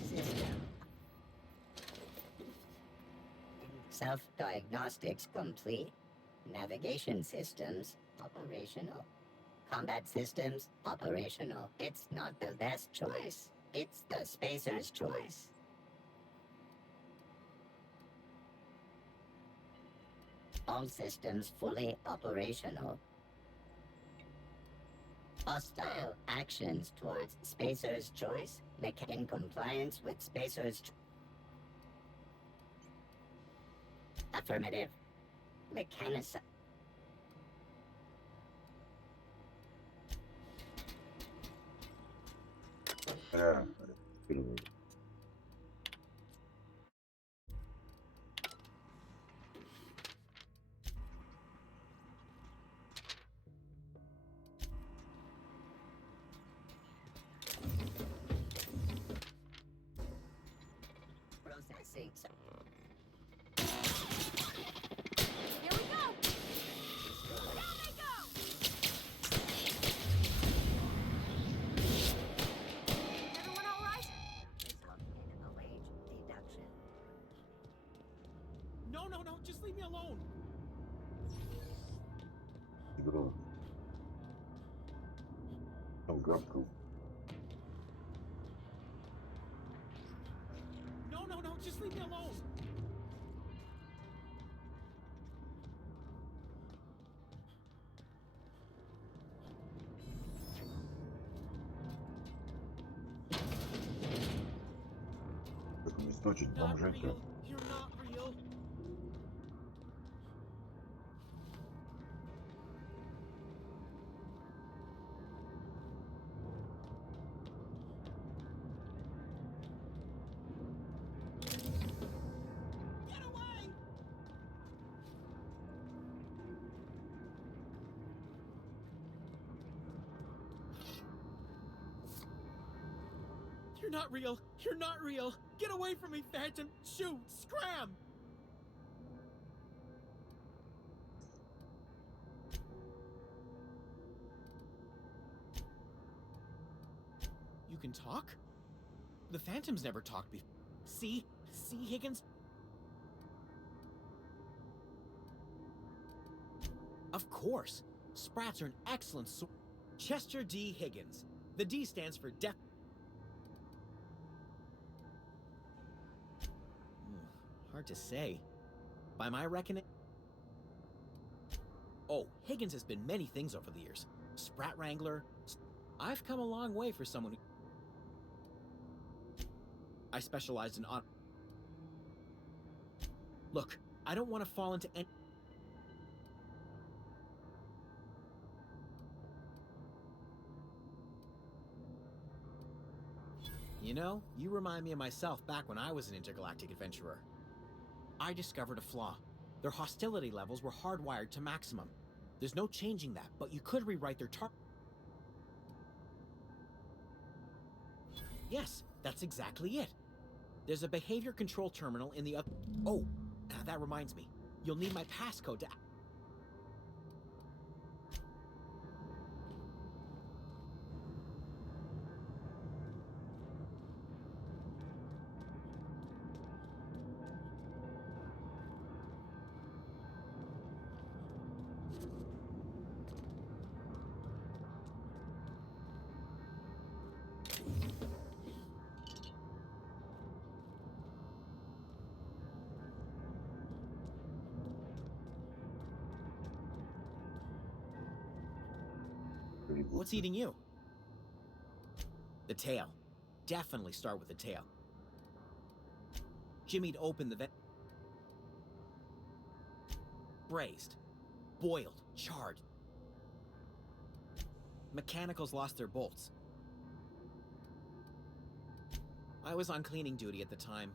System. Self-diagnostics complete. Navigation systems operational. Combat systems operational. It's not the best choice. It's the spacer's choice. All systems fully operational. Hostile actions towards Spacer's choice. In compliance with Spacer's affirmative. Mechanism. Да. Processing. Here we go! Down they go! Everyone all right? Result in a wage deduction. No, just leave me alone. Игру. Там гавкал. No, just leave me alone. Как обесточить Not бомжей-то? real. You're not real. Get away! You're not real. You're not real. Get away from me, Phantom. Shoot. Scram. You can talk? The Phantoms never talked before. See, Higgins? Of course. Sprats are an excellent source. Chester D. Higgins. The D stands for Death. Hard to say. By my reckoning... Oh, Higgins has been many things over the years. Sprat Wrangler. I've come a long way for someone who... I specialized in... Look, I don't want to fall into any... You know, you remind me of myself back when I was an intergalactic adventurer. I discovered a flaw. Their hostility levels were hardwired to maximum. There's no changing that, but you could rewrite their Yes, that's exactly it. There's a behavior control terminal in the Oh, that reminds me. You'll need my passcode to... What's eating you? The tail. Definitely start with the tail. Jimmy'd open the vent. Braised. Boiled. Charred. Mechanicals lost their bolts. I was on cleaning duty at the time.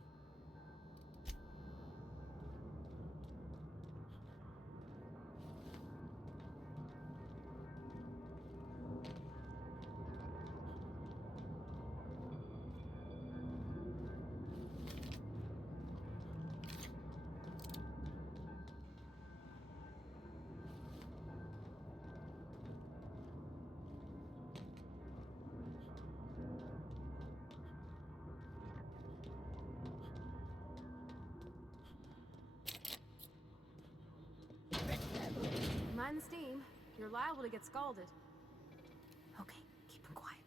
Mind the steam. You're liable to get scalded. Okay, keep him quiet.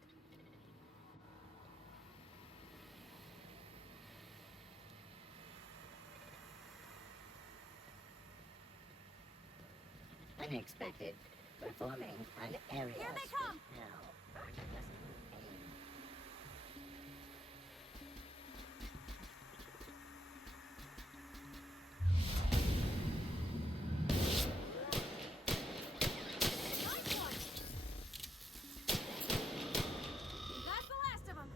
Unexpected. Performing an aerial Here they come! now. That's the last of them.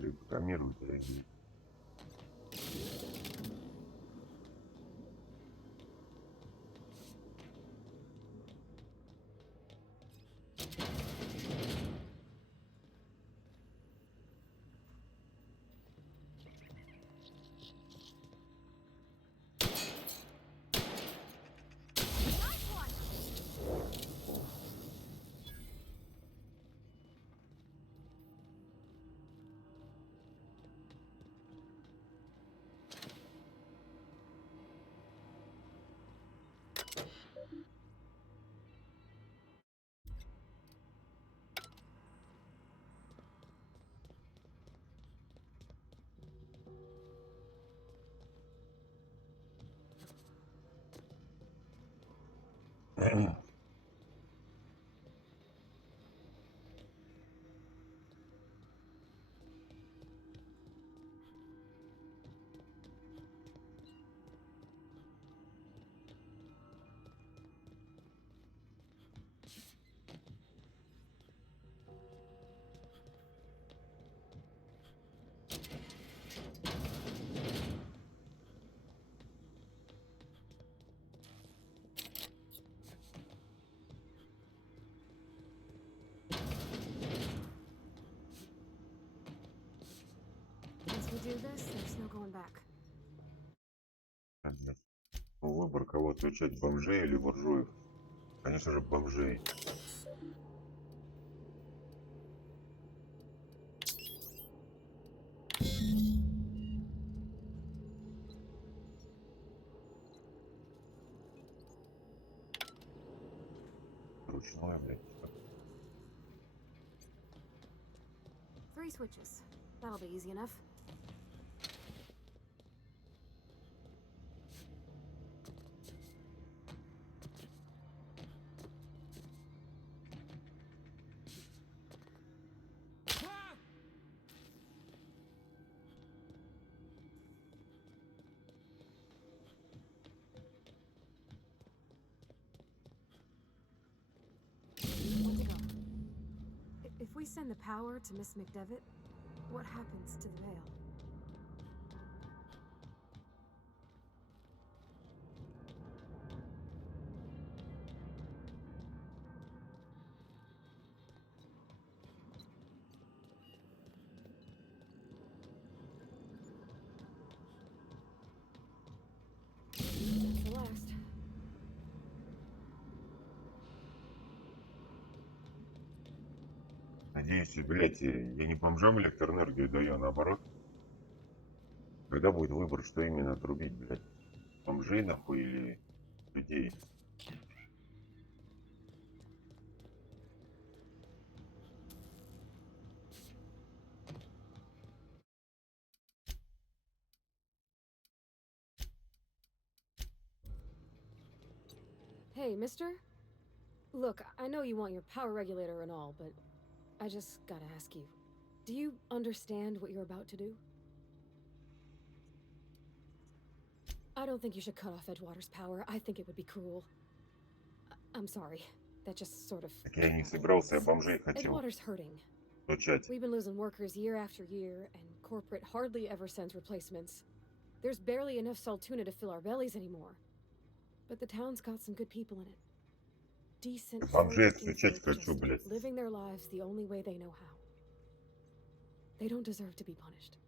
перепрограммируют, дорогие. Once we do this, there's no going back. Выбор кого отвечать, бомжей или буржуев? Конечно же, бомжей. Ручное, блядь. 3 switches. That'll be easy enough. Where'd they go? If we send the power to Miss McDevitt, what happens to the veil? That's the last. Надеюсь, блядь, я не бомжам электроэнергию даю, а наоборот. Когда будет выбор, что именно отрубить, блядь? Бомжей нахуй или людей? Hey, mister? Look, I know you want your power regulator and all, but I just gotta ask you. Do you understand what you're about to do? I don't think you should cut off Edgewater's power. I think it would be cruel. I'm sorry. That just sort of... Так я не собирался, я бомжей хотел. Edgewater's hurting. Стучать. We've been losing workers year after year, and corporate hardly ever sends replacements. There's barely enough saltuna to fill our bellies anymore. But the town's got some good people in it. Decent, Бомжей hardworking отключать folk хочу, just блядь. living their lives the only way they know how. They don't deserve to be punished.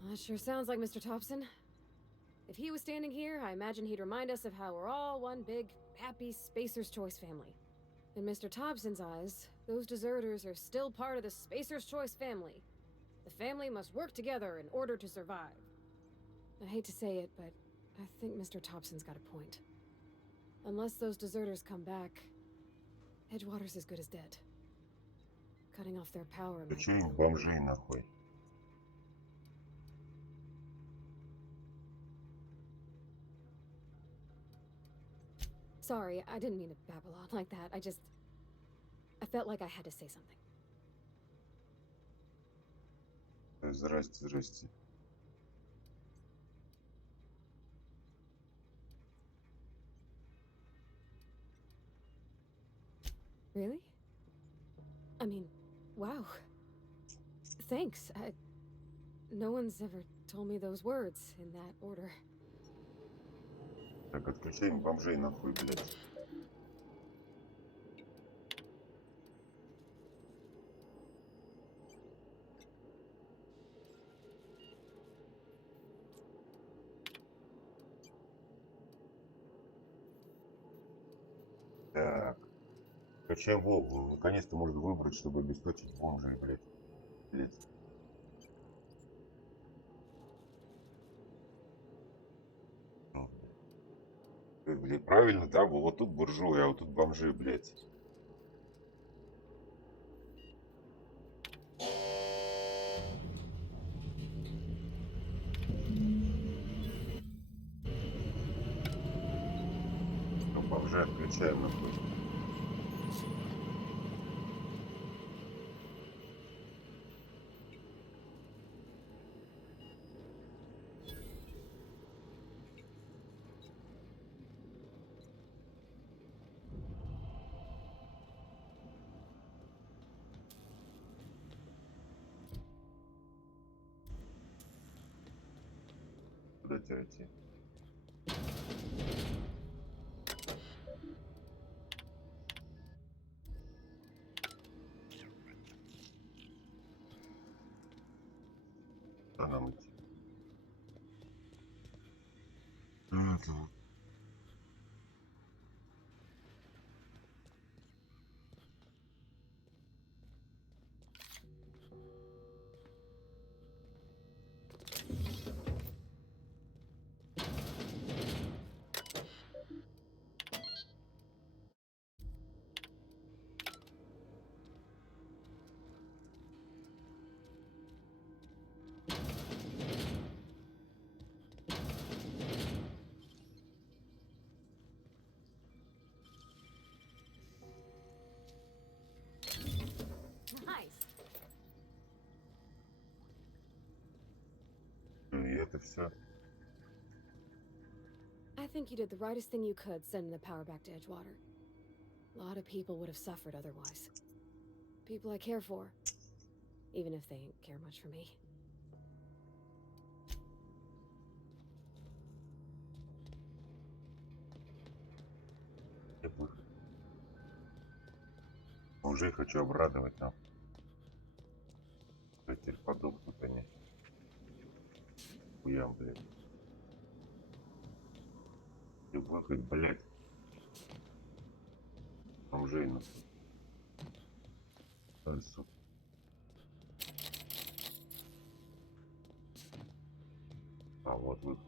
Well, that sure sounds like Mr. Thompson. If he was standing here, I imagine he'd remind us of how we're all one big, happy Spacer's Choice family. In Mr. Thompson's eyes, those deserters are still part of the Spacer's Choice family. The family must work together in order to survive. I hate to say it, but I think Mr. Thompson's got a point. Unless those deserters come back, Edgewater's as good as dead. Cutting off their power might Хочу be их the бомжей нахуй. Sorry, I didn't mean to babble on like that. I felt like I had to say something. Здрасте, здрасте. Really? I mean, wow. Thanks. No one's ever told me those words in that order. Так, отключаем бомжей нахуй, блядь. Так. Качаем Вову. Наконец-то можно выбрать, чтобы обеспечить бомжей, блядь. Блядь. Блядь, правильно, да? Вот тут буржуи, а вот тут бомжи, блядь. Ну, бомжи отключаем нахуй. Куда тебе идти? Куда нам идти? Nice. И это все. I think you did the rightest thing you could sending the power back to Edgewater. A lot of people would have suffered otherwise. People I care for, even if they didn't care much for me. Уже хочу обрадовать нам. Теперь подохнут они. Хуям, блядь. И выход, блядь. Бомжей нахуй. Ай, сука. А вот выход.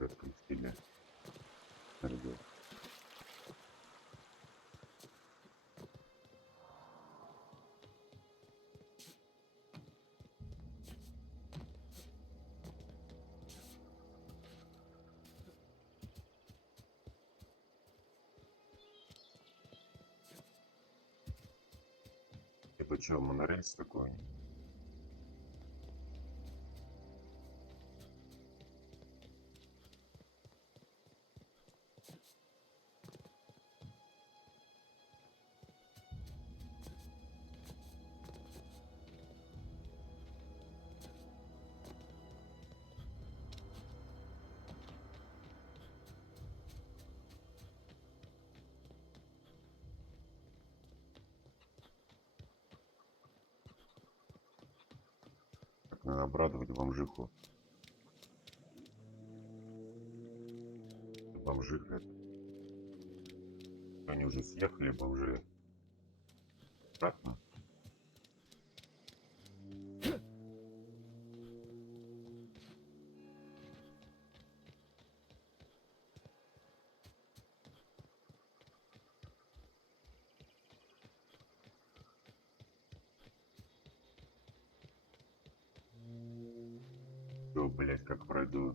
Отключили. Ребят. Это что, монорельс такой? Надо обрадовать бомжиху. Бомжиха. Они уже съехали, бомжи. Обратно. Что, блядь, как пройду?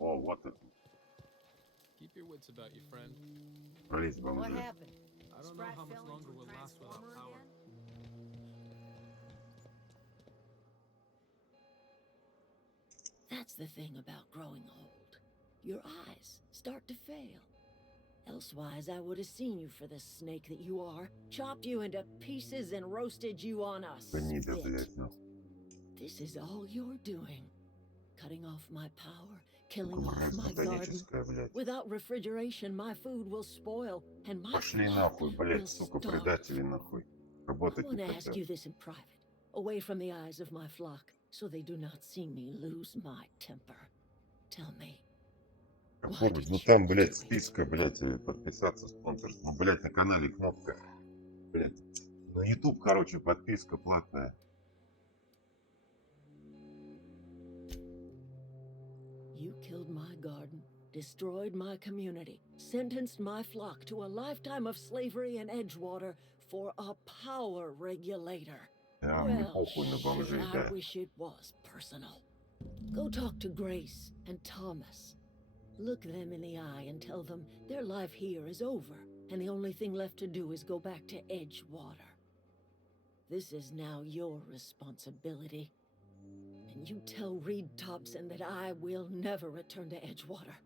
О, вот это. Keep your wits about you, friend. Пролезть What бомжа. happened? I don't know Sprat how much fell longer into a we'll last without transformer power. again? That's the thing about growing old. Your eyes start to fail. Elsewise, I would have seen you for the snake that you are, chopped you into pieces and roasted you on a Гнида, spit. блядь, нахуй. This is all you're doing. Cutting off my power, killing off Мразь my garden. ботаническая, блядь. Without refrigeration, my food will spoil, and my Пошли flock нахуй, will блядь, сука, starve. предатели, нахуй. I Работать want не to ask хотят. you this in private, away from the eyes of my flock, so they do not see me lose my temper. Tell me, Помнишь, ну там, блядь, списка, блядь, подписаться, спонсорство. Ну, блядь, на канале кнопка. Блядь. На YouTube, короче, подписка платная. you killed my garden, destroyed my community, sentenced my flock to a lifetime of slavery in Edgewater for a power regulator. Ja, мне Well, похуй на бомжей, shit, I да. wish it was personal. Go talk to Grace and Thomas. Look them in the eye and tell them their life here is over, and the only thing left to do is go back to Edgewater. This is now your responsibility. And you tell Reed Thompson that I will never return to Edgewater.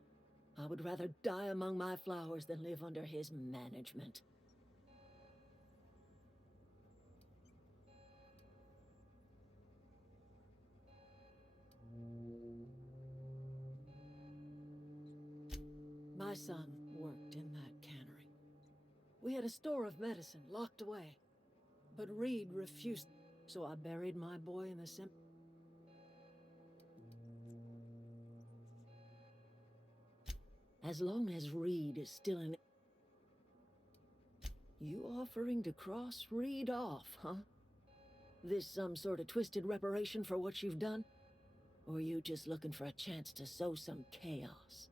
I would rather die among my flowers than live under his management. My son worked in that cannery. We had a store of medicine locked away, but Reed refused, so I buried my boy in the cemetery. As long as Reed is still in... You offering to cross Reed off, huh? This some sort of twisted reparation for what you've done? Or you just looking for a chance to sow some chaos?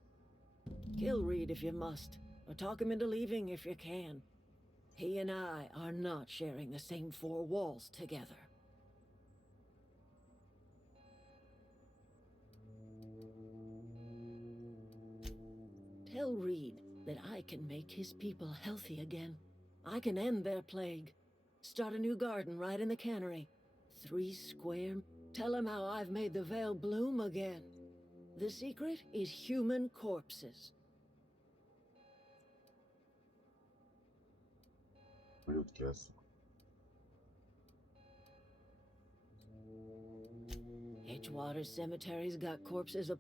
Kill Reed if you must, or talk him into leaving if you can. He and I are not sharing the same four walls together. Tell Reed that I can make his people healthy again. I can end their plague. Start a new garden right in the cannery. 3 square. Tell him how I've made the Vale bloom again. The secret is human corpses. Блюдки, а, сука. Edgewater Cemetery's got corpses of...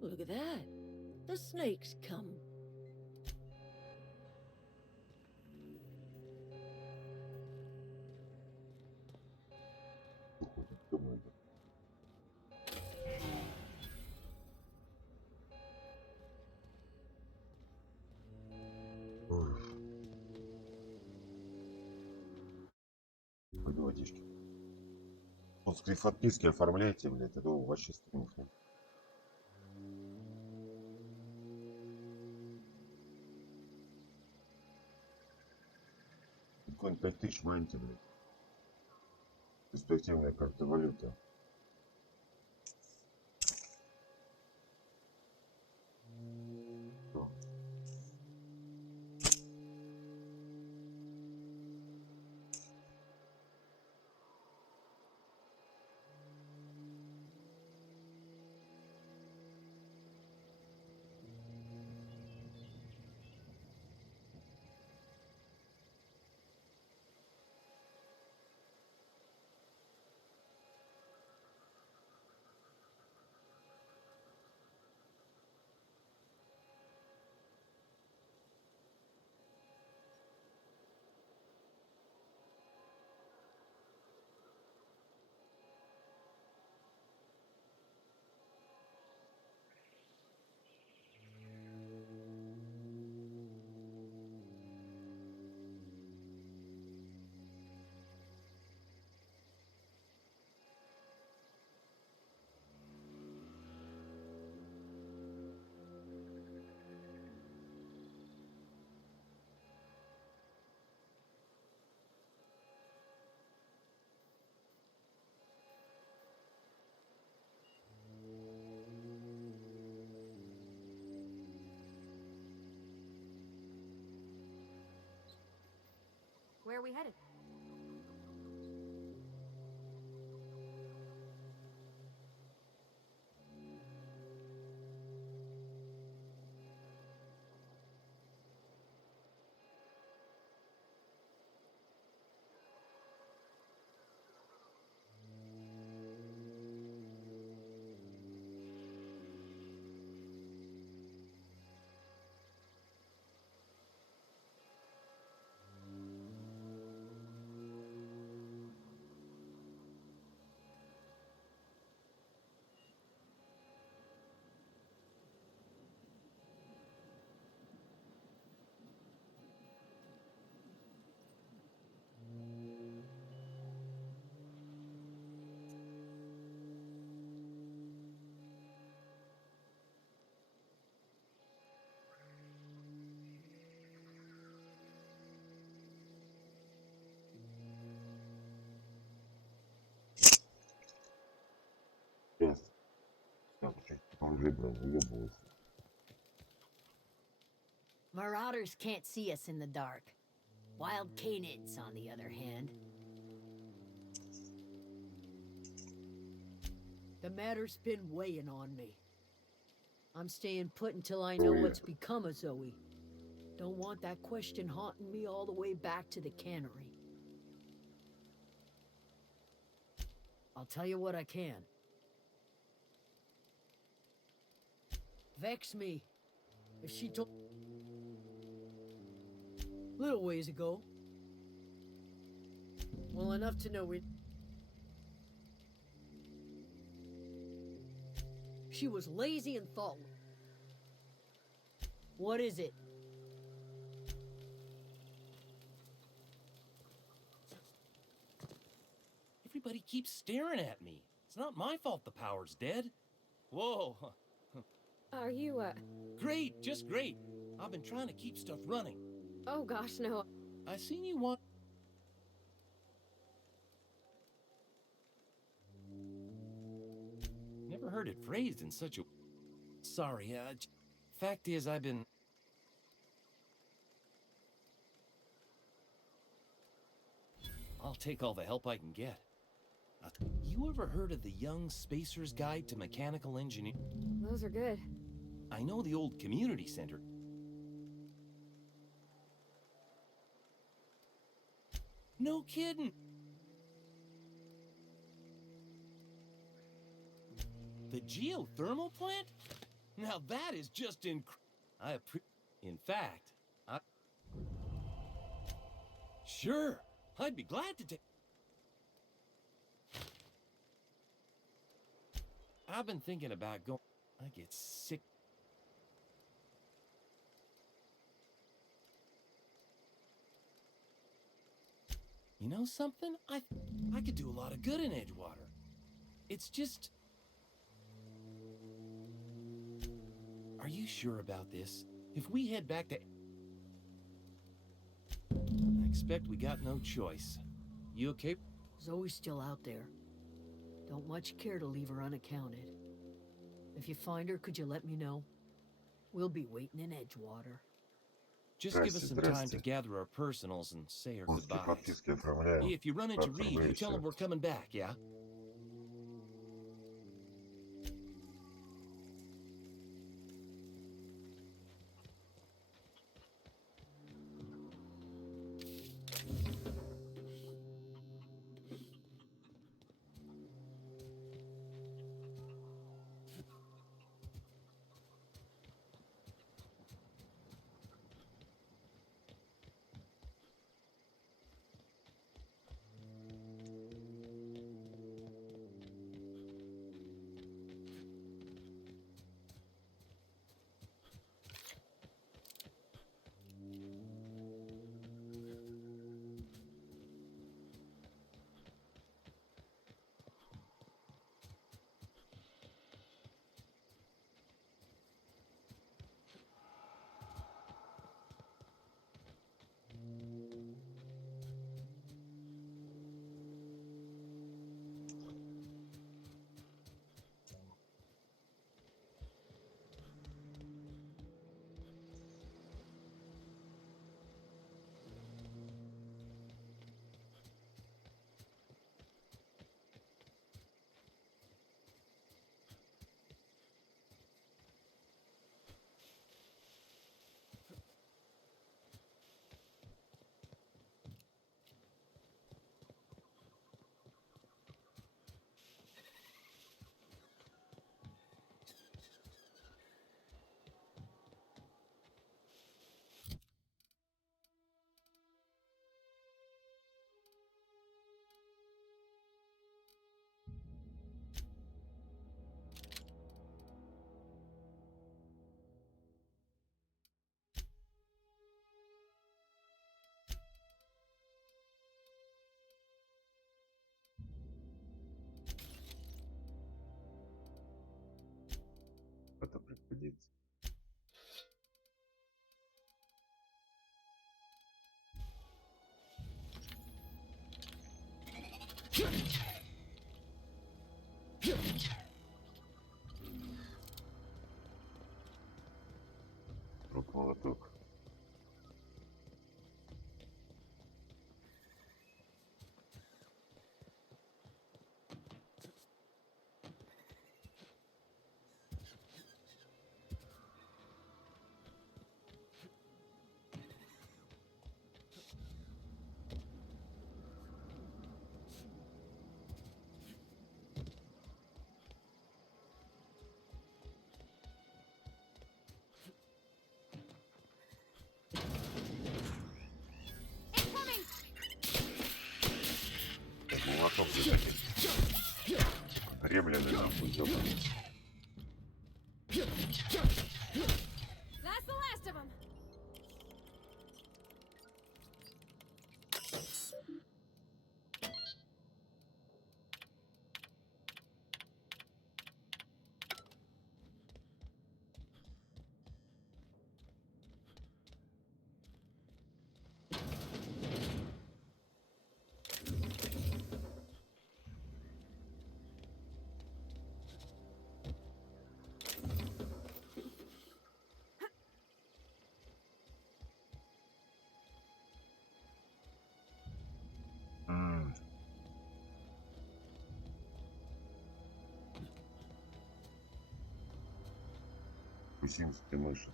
Look at that. The snakes come. Думаю, да. Ой. Пойду водички. Вот скрипт подписки оформляйте, блядь, это вообще стримов нет. Какой-нибудь 5000 маньте, блядь. Перспективная карта валюта. Что? Where are we headed? Yes. Он выбрал, улыбнулся. Marauders can't see us in the dark. Wild canids, on the other hand. The matter's been weighing on me. I'm staying put until I know what's become of Zoe. Don't want that question haunting me all the way back to the cannery. I'll tell you what I can. Vex me if she told... Little ways ago. Well, enough to know we... She was lazy and thoughtless. What is it? Everybody keeps staring at me. It's not my fault the power's dead. Whoa. Are you, Great, just great. I've been trying to keep stuff running. Oh gosh, no. I seen you want... Never heard it phrased in such a... Sorry, fact is I've been... I'll take all the help I can get. You ever heard of the Young Spacer's Guide to Mechanical Engineering? Those are good. I know the old community center. No kidding. The geothermal plant? Now that is just in fact, Sure, I'd be glad to take... I've been thinking about going... I get sick... You know something? I could do a lot of good in Edgewater. It's just... Are you sure about this? If we head back to... I expect we got no choice. You okay? Zoe's still out there. Don't much care to leave her unaccounted. If you find her, could you let me know? We'll be waiting in Edgewater. Just give us some time to gather our personals and say our goodbyes. If you run into Reed, you tell him we're coming back, yeah? молоток. Молоток закатить. Ремляны нахуй, ёбаный. That's the last of them. Кусинские мыши.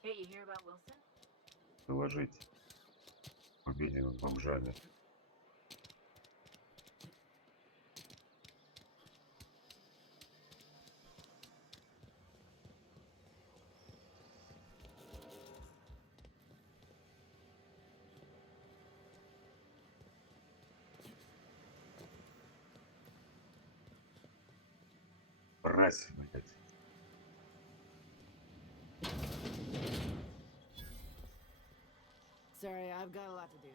Hey, you hear about Wilson? Доложить. Убедим бомжами. Мразь, блядь. Sorry, I've got a lot to do.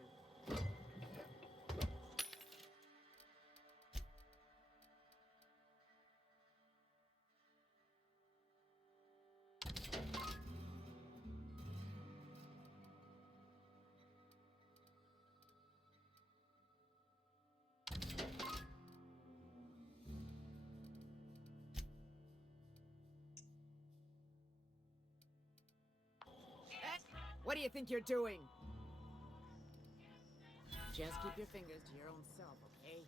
What do you think you're doing? Just keep your fingers to your own self, okay?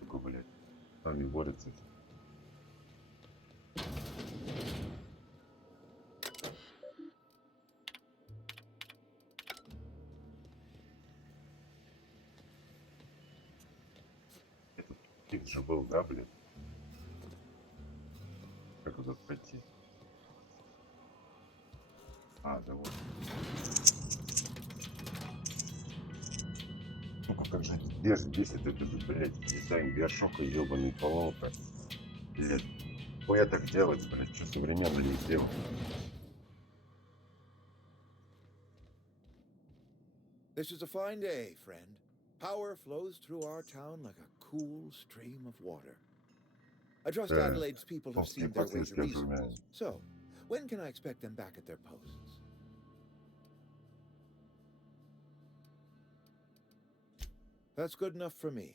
Сука, блядь. Сами борются. Этот кит же был, да, блядь? Как тут пройти? А, да вот. Сука, как же бесит этот, блядь, дизайн биошока, ебаный поломка. Блядь, хуя так делать, блядь, что современно не сделать. This is a fine day, friend. Power flows through our town like a cool stream of water. I trust Adelaide's people have seen their way to reason. So, when can I expect them back at their posts? That's good enough for me.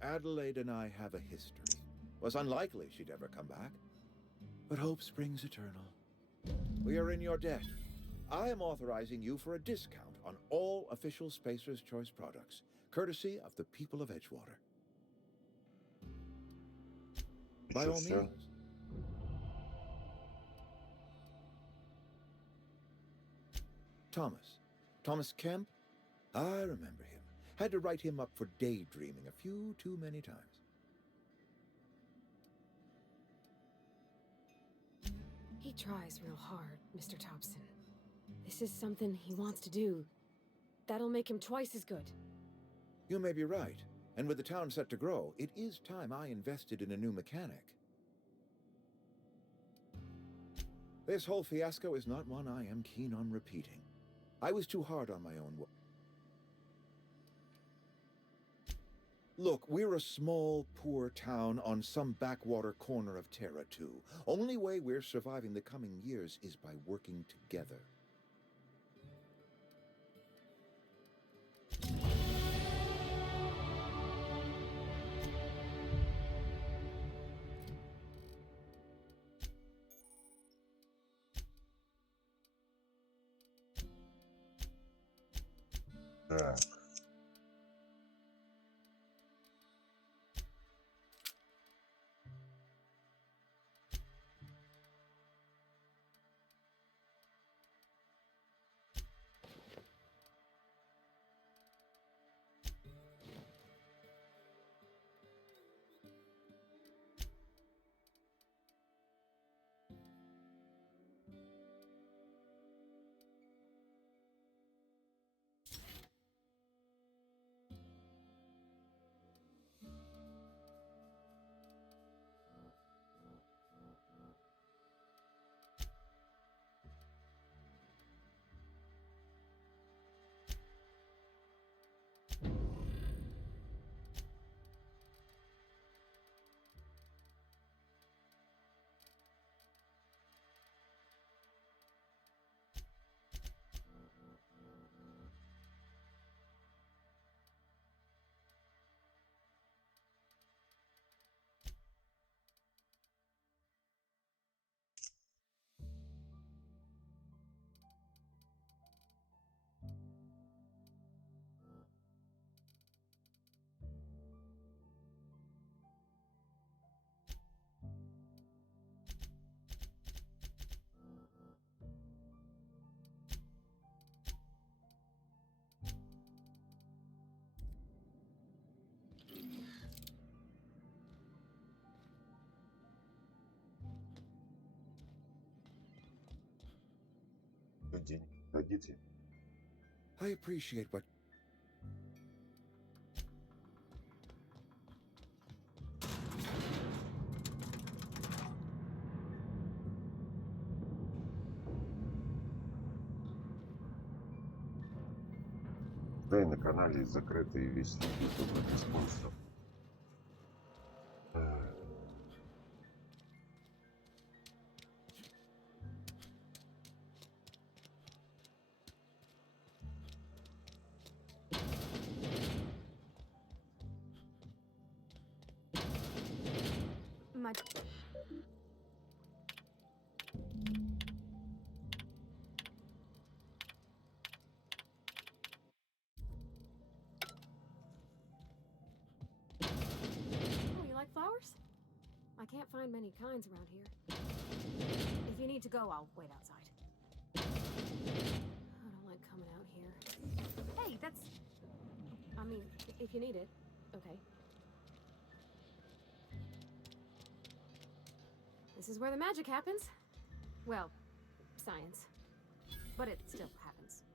Adelaide and I have a history. Was unlikely she'd ever come back. But hope springs eternal. We are in your debt. I am authorizing you for a discount on all official Spacer's Choice products, courtesy of the people of Edgewater. By all means. Thomas Kemp? I remember him. Had to write him up for daydreaming a few too many times. He tries real hard, Mr. Thompson. This is something he wants to do. That'll make him twice as good. You may be right. And with the town set to grow, it is time I invested in a new mechanic. This whole fiasco is not one I am keen on repeating. I was too hard on my own. Look, we're a small, poor town on some backwater corner of Terra 2. Only way we're surviving the coming years is by working together. Так. Денег дадите? I appreciate what... Да и на канале закрытый весь YouTube без спонсоров. Oh, you like flowers? I can't find many kinds around here. If you need to go, I'll wait outside. I don't like coming out here. Hey, that's... I mean, if you need it, okay. This is where the magic happens. Well, science. But it still happens here.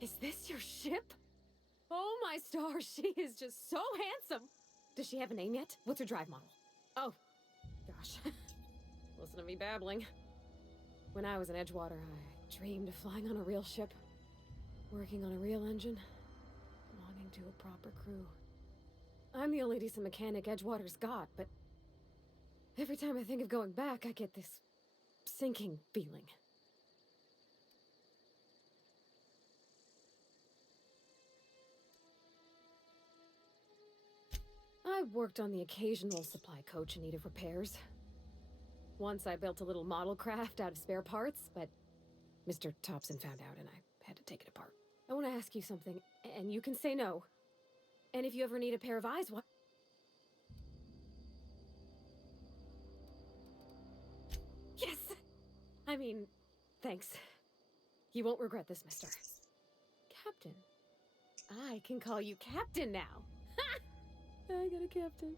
Is this your ship? Oh my stars, she is just so handsome. Does she have a name yet? What's her drive model? Oh, gosh. We'll of me babbling. When I was in Edgewater, I dreamed of flying on a real ship, working on a real engine, belonging to a proper crew. I'm the only decent mechanic Edgewater's got, but every time I think of going back, I get this sinking feeling. I worked on the occasional supply coach in need of repairs. Once I built a little model craft out of spare parts, but Mr. Thompson found out and I had to take it apart. I want to ask you something, and you can say no. And if you ever need a pair of eyes, what? Yes! I mean, thanks. You won't regret this, mister. Captain. I can call you Captain now. Ha! I got a captain.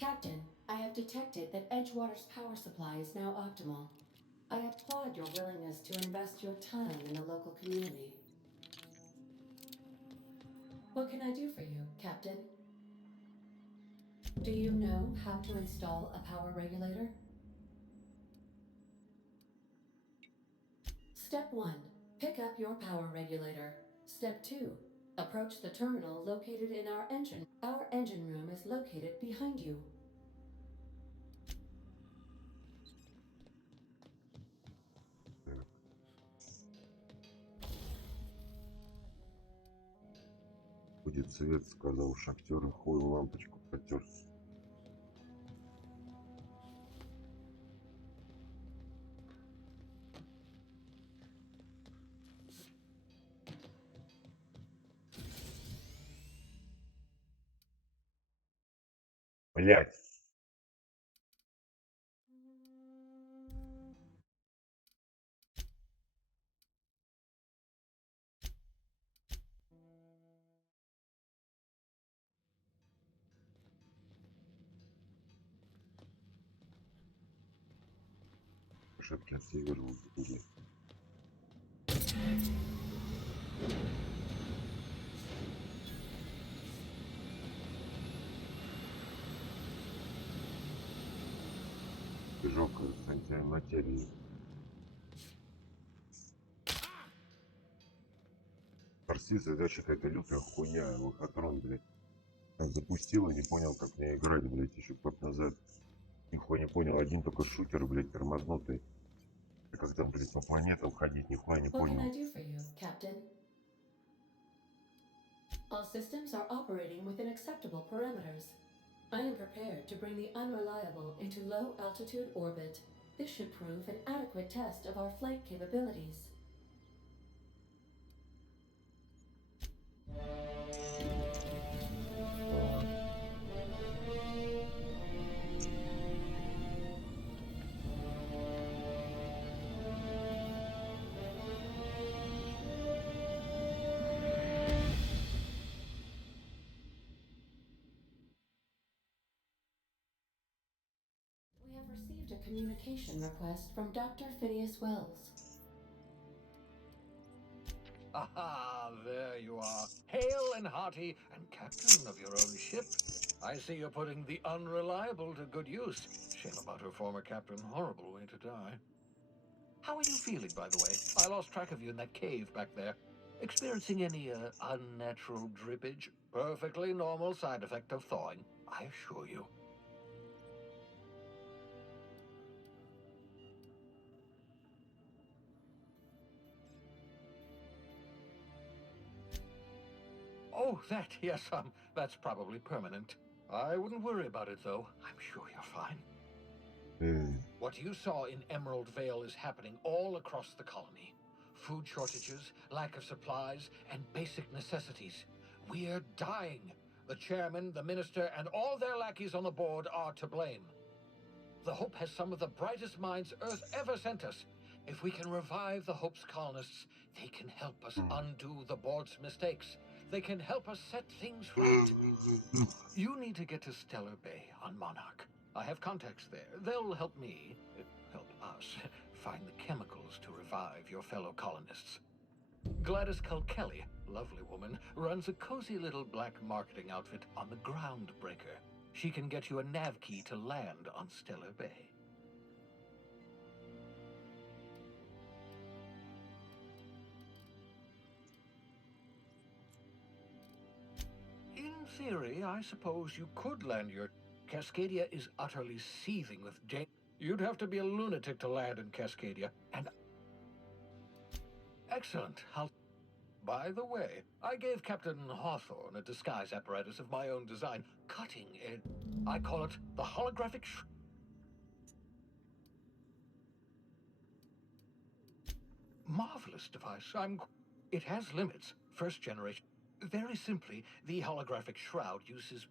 Captain, I have detected that Edgewater's power supply is now optimal. I applaud your willingness to invest your time in the local community. What can I do for you, Captain? Do you know how to install a power regulator? Step 1. Pick up your power regulator. Step 2. Approach the terminal located in our engine. Our engine room is located behind you. Будет свет, сказал шахтер, и хуй в лампочку потерся. Блять. Ошибки от севера убили. Движок с антиматерией. Форси задача какая-то лютая хуйня, лохотрон, блядь. Запустил и не понял, как мне играть, блядь, еще год назад. Нихуя не понял, один только шутер, блядь, тормознутый. И как там, блядь, по планетам ходить, нихуя не What can I понял. do for you, Captain? All systems are operating within acceptable parameters. I am prepared to bring the unreliable into low-altitude orbit. This should prove an adequate test of our flight capabilities. We have received a communication request from Dr. Phineas Wells. Aha, there you are, hale and hearty, and captain of your own ship. I see you're putting the unreliable to good use. Shame about her former captain, horrible way to die. How are you feeling, by the way? I lost track of you in that cave back there. Experiencing any, unnatural drippage? Perfectly normal side effect of thawing, I assure you. Oh, that, yes, that's probably permanent. I wouldn't worry about it, though. I'm sure you're fine. What you saw in Emerald Vale is happening all across the colony. Food shortages, lack of supplies, and basic necessities. We're dying. The chairman, the minister, and all their lackeys on the board are to blame. The Hope has some of the brightest minds Earth ever sent us. If we can revive the Hope's colonists, they can help us undo the board's mistakes. They can help us set things right. You need to get to Stellar Bay on Monarch. I have contacts there. They'll help me, help us, find the chemicals to revive your fellow colonists. Gladys Kelly, lovely woman, runs a cozy little black marketing outfit on the Groundbreaker. She can get you a nav key to land on Stellar Bay. In theory, I suppose you could land your... Cascadia is utterly seething with danger. You'd have to be a lunatic to land in Cascadia, and... Excellent. By the way, I gave Captain Hawthorne a disguise apparatus of my own design. Cutting edge. I call it the holographic marvelous device. It has limits. First generation. Very simply, the holographic shroud uses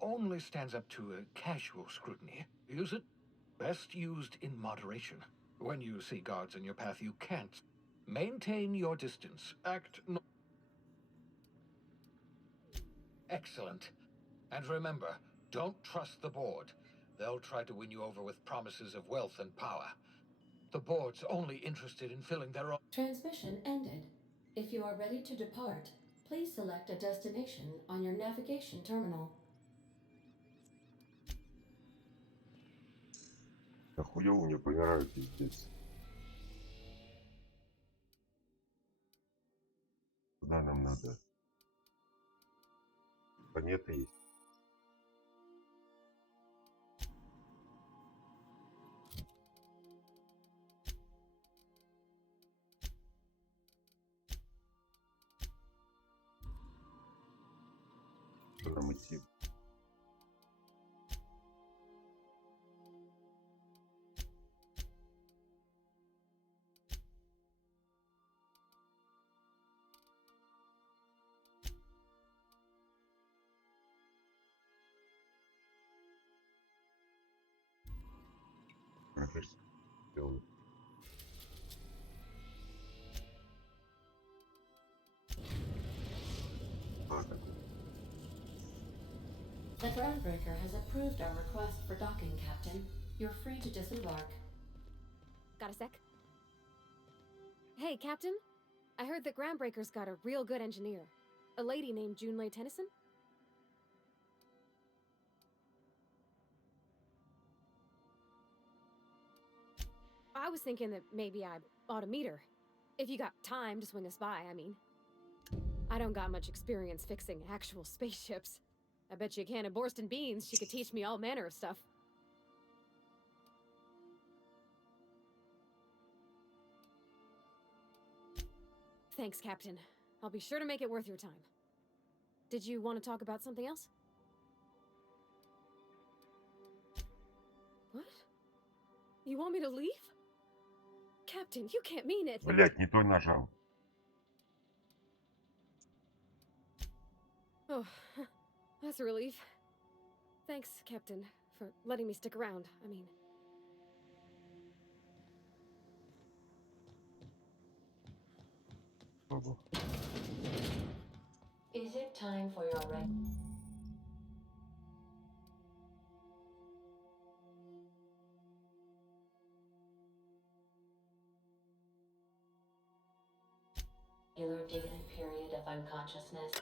only stands up to a casual scrutiny. Use it. Best used in moderation. When you see guards in your path, you can't. Maintain your distance. Act no... Excellent. And remember, don't trust the board. They'll try to win you over with promises of wealth and power. The board's only interested in filling their own... Transmission ended. If you are ready to depart, please select a destination on your navigation terminal. Да хуёво мне помирают пиздец. Куда нам надо? Планеты есть. Куда нам идти? The Groundbreaker has approved our request for docking, Captain. You're free to disembark. Got a sec? Hey, Captain. I heard that Groundbreaker's got a real good engineer. A lady named Junlei Tennyson? I was thinking that maybe I ought to meet her. If you got time to swing us by, I mean. I don't got much experience fixing actual spaceships. I bet you a can of Borston beans she could teach me all manner of stuff. Thanks, Captain. I'll be sure to make it worth your time. Did you want to talk about something else? What? You want me to leave? Captain, you can't mean it. Блять, не той нажал. Oh, that's a relief. Thanks, Captain, for letting me stick around. I mean... Is it time for your regular daily period of unconsciousness?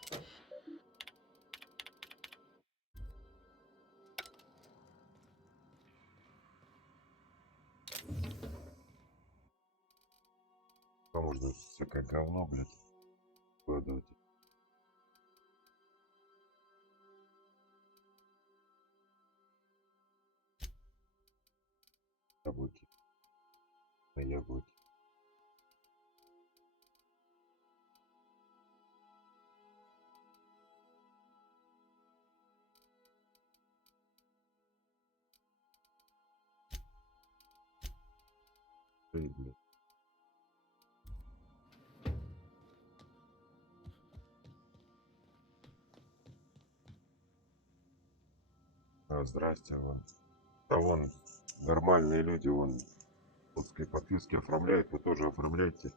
Можно всякое говно, блядь, вкладывать. Яблоки. На яблоки. Эй, блядь. Здрасте, вон. Да вон, нормальные люди, вон, пускай подписки оформляют, вы тоже оформляйте.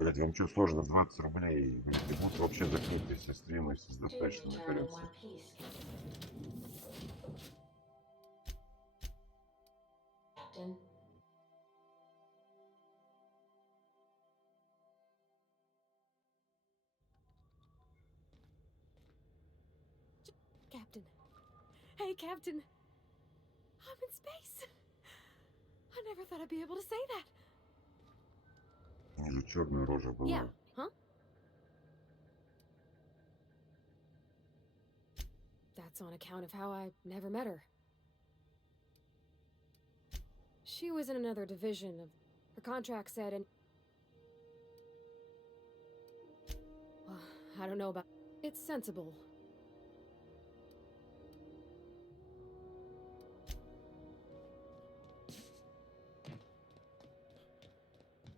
Блять, вам что, сложно 20 рублей? Блять, и будут вообще закрыты все стримы, все достаточно на коррекции. Captain. Captain. Hey, Captain. I'm in space. I never thought I'd be able to say that. У них же черная рожа была. Yeah, huh? That's on account of how I never met her. She was in another division of her contract said, and well, I don't know about. It's sensible.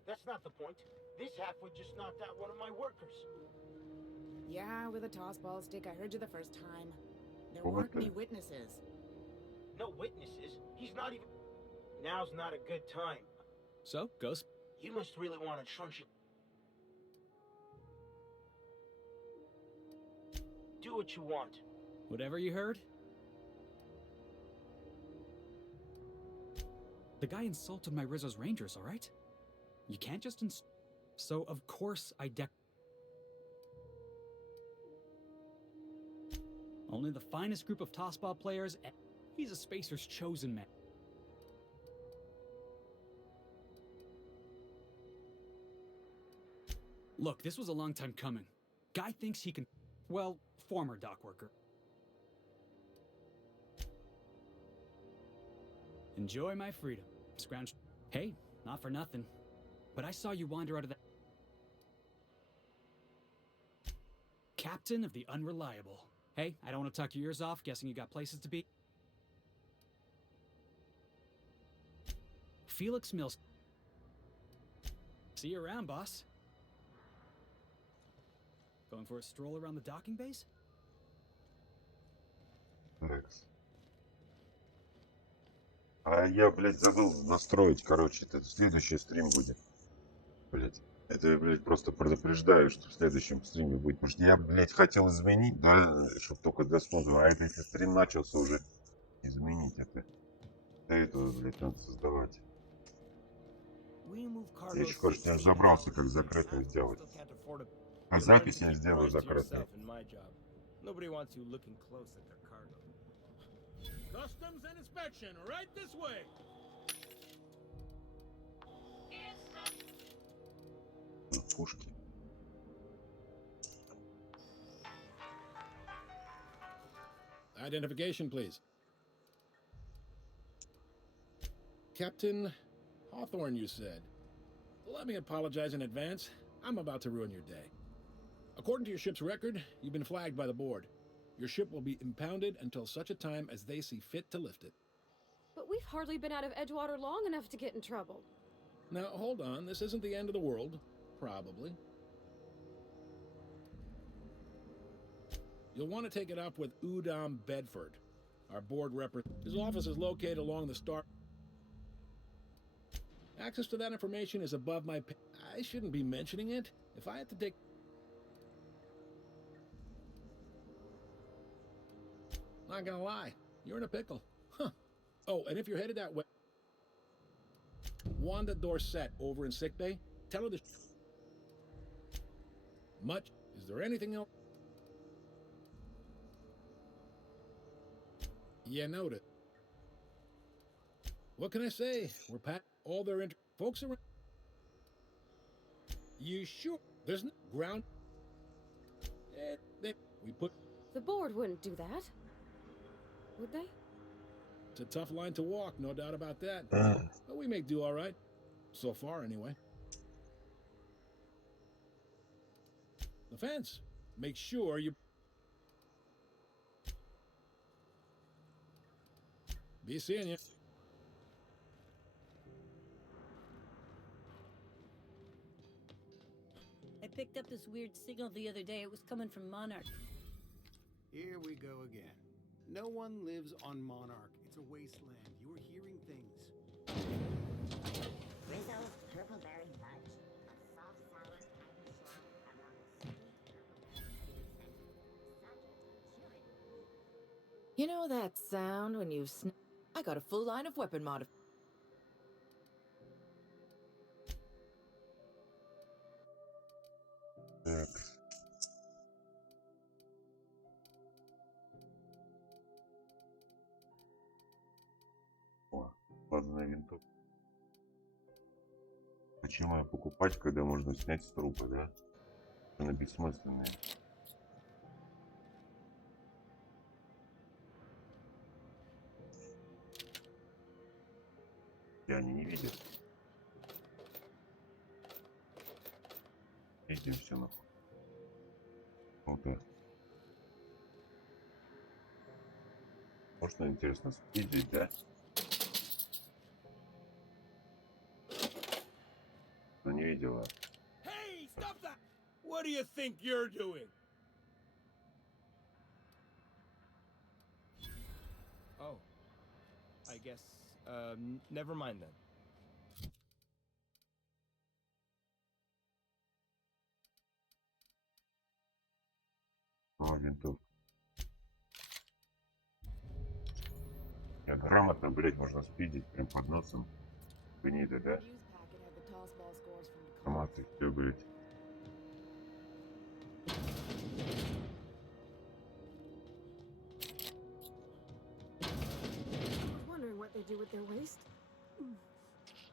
That's not the point. This halfwit just knocked out one of my workers. Yeah, with a toss ball stick. I heard you the first time. There What weren't the- any witnesses. No witnesses. He's not even... Now's not a good time. So, Ghost? You must really want to trunch it. Do what you want. Whatever you heard? The guy insulted my Rizzo's Rangers, alright? You can't just So, of course, I Only the finest group of tossball players. He's a Spacer's chosen man. Look, this was a long time coming. Guy thinks he can... Well, former dock worker. Enjoy my freedom, scrounge. Hey, not for nothing. But I saw you wander out of that... Captain of the Unreliable. Hey, I don't want to talk your ears off, guessing you got places to be. Felix Mills. See you around, boss. Going for a stroll around the docking base? Текс. А я, блядь, забыл настроить, короче, это следующий стрим будет. Блядь. Это я, блядь, просто предупреждаю, что в следующем стриме будет. Потому что я, блядь, хотел изменить, да, чтобы только для спонсора. А это если стрим начался уже, изменить это. До этого, блядь, надо создавать. Я еще, кажется, не разобрался, как закрытую сделать. А запись я сделаю закрытой. Nobody wants you looking close at their cargo. Customs and inspection, right this way. Пушки. Identification, please. Captain Hawthorne, you said. Let me apologize in advance. I'm about to ruin your day. According to your ship's record, you've been flagged by the board. Your ship will be impounded until such a time as they see fit to lift it. But we've hardly been out of Edgewater long enough to get in trouble. Now, hold on. This isn't the end of the world. Probably. You'll want to take it up with Udom Bedford, our board representative. His office is located along the Star. Access to that information is above my pay. I shouldn't be mentioning it. If I had to take... Not gonna lie, you're in a pickle. Huh. Oh, and if you're headed that way... Wanda Dorset over in sickbay, tell her the... Much. Is there anything else? Yeah, noted. What can I say? We're pat all their folks around. You sure? There's no ground. We put. The board wouldn't do that, would they? It's a tough line to walk, no doubt about that. But we make do all right. So far, anyway. The fence. Make sure you... Be seeing you. I picked up this weird signal the other day. It was coming from Monarch. Here we go again. No one lives on Monarch. It's a wasteland. You are hearing things. Rizzo's purple-berry fudge. A soft, sour, tangy snack among You know that sound when you I got a full line of weapon Лазерная винтовка. Почему ее покупать, когда можно снять с трупа, да? Она бессмысленная. И они не видят. Видим все нахуй. Вот так. Можно, интересно, спидить, да? Но не видела. Hey, stop that! What do you think you're doing? Oh. I guess, never mind then. О, винтовка. Грамотно, блять, можно спидить прям под носом. Гнида, да? Автоматы, все, блять. I was wondering what they do with their waste.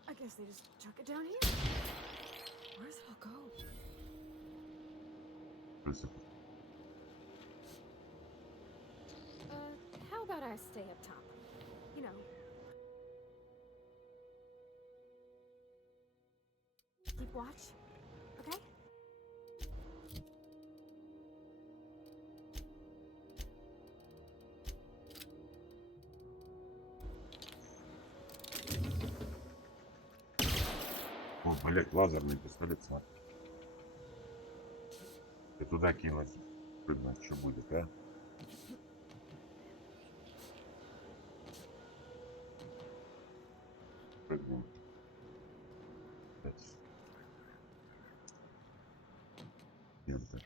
I guess they just chuck it down here. Where's it all go? How about I stay up top? You know. Keep watch, okay? О, блять, лазерный пистолет, смотри. И туда кинуть. Прыгнуть, что будет, а? Прыгнем. Нет-то.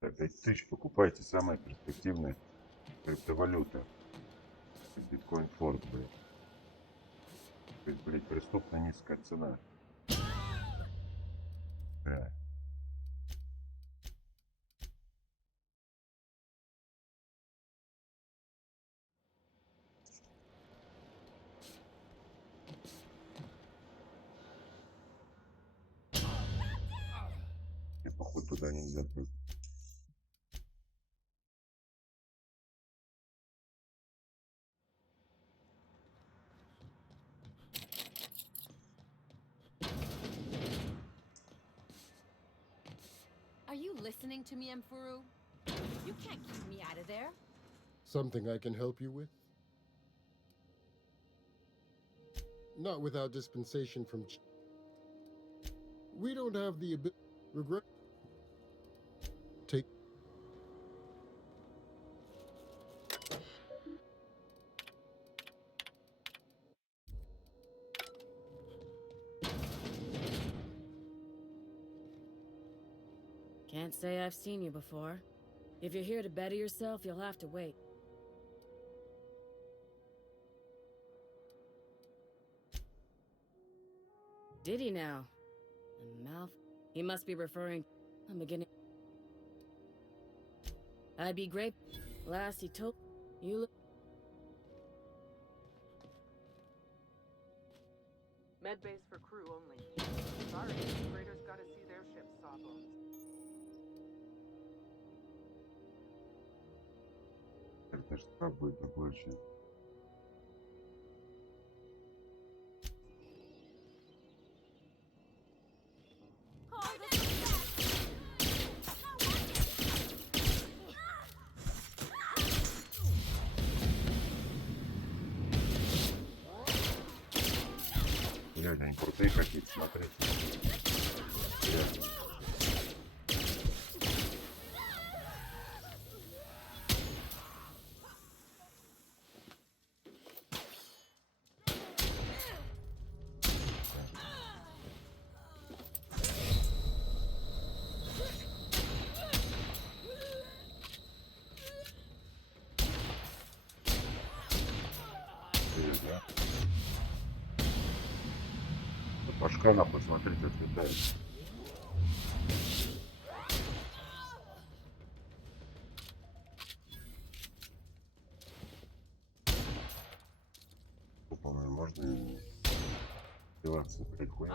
Так, 5000 покупайте, самая перспективная криптовалюта. Биткоин Форд, блядь. То есть, блядь, преступно низкая цена. Да. И походу туда нельзя прыгать. Are you listening to me, Emfuru? You can't keep me out of there. Something I can help you with? Not without dispensation from... We don't have the ability... Regret... Take... Can't say I've seen you before. If you're here to better yourself, you'll have to wait. Did he now? A mouth? He must be referring... I'm beginning... I'd be great... Last he told... You look... Med base for crew only. Sorry, freighters gotta see their ship's sawbones. Это что будет больше? Реально, они крутые какие-то, смотреть. Реально. Башка нахуй, смотрите, отлетает. По-моему, можно деваться, блядь, хуя.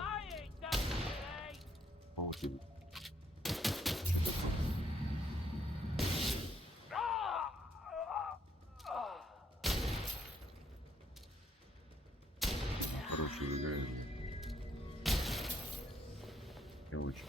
Помните? Короче, реально. Не очень.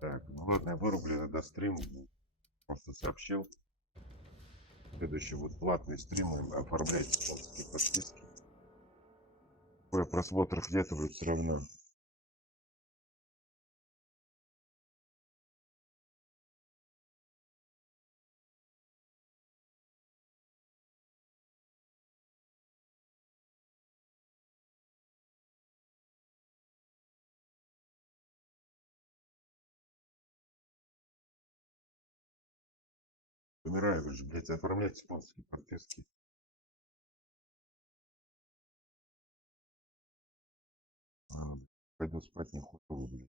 Так, ну ладно, я вырублю иногда стрим, просто сообщил. Следующий вот платный стримы, оформляйте спонсорские подписки. Ой, просмотров нет, будет все равно. Умираю, вы же, блядь, оформляйте спонсорские подписки. Пойду спать, нахуй, блядь.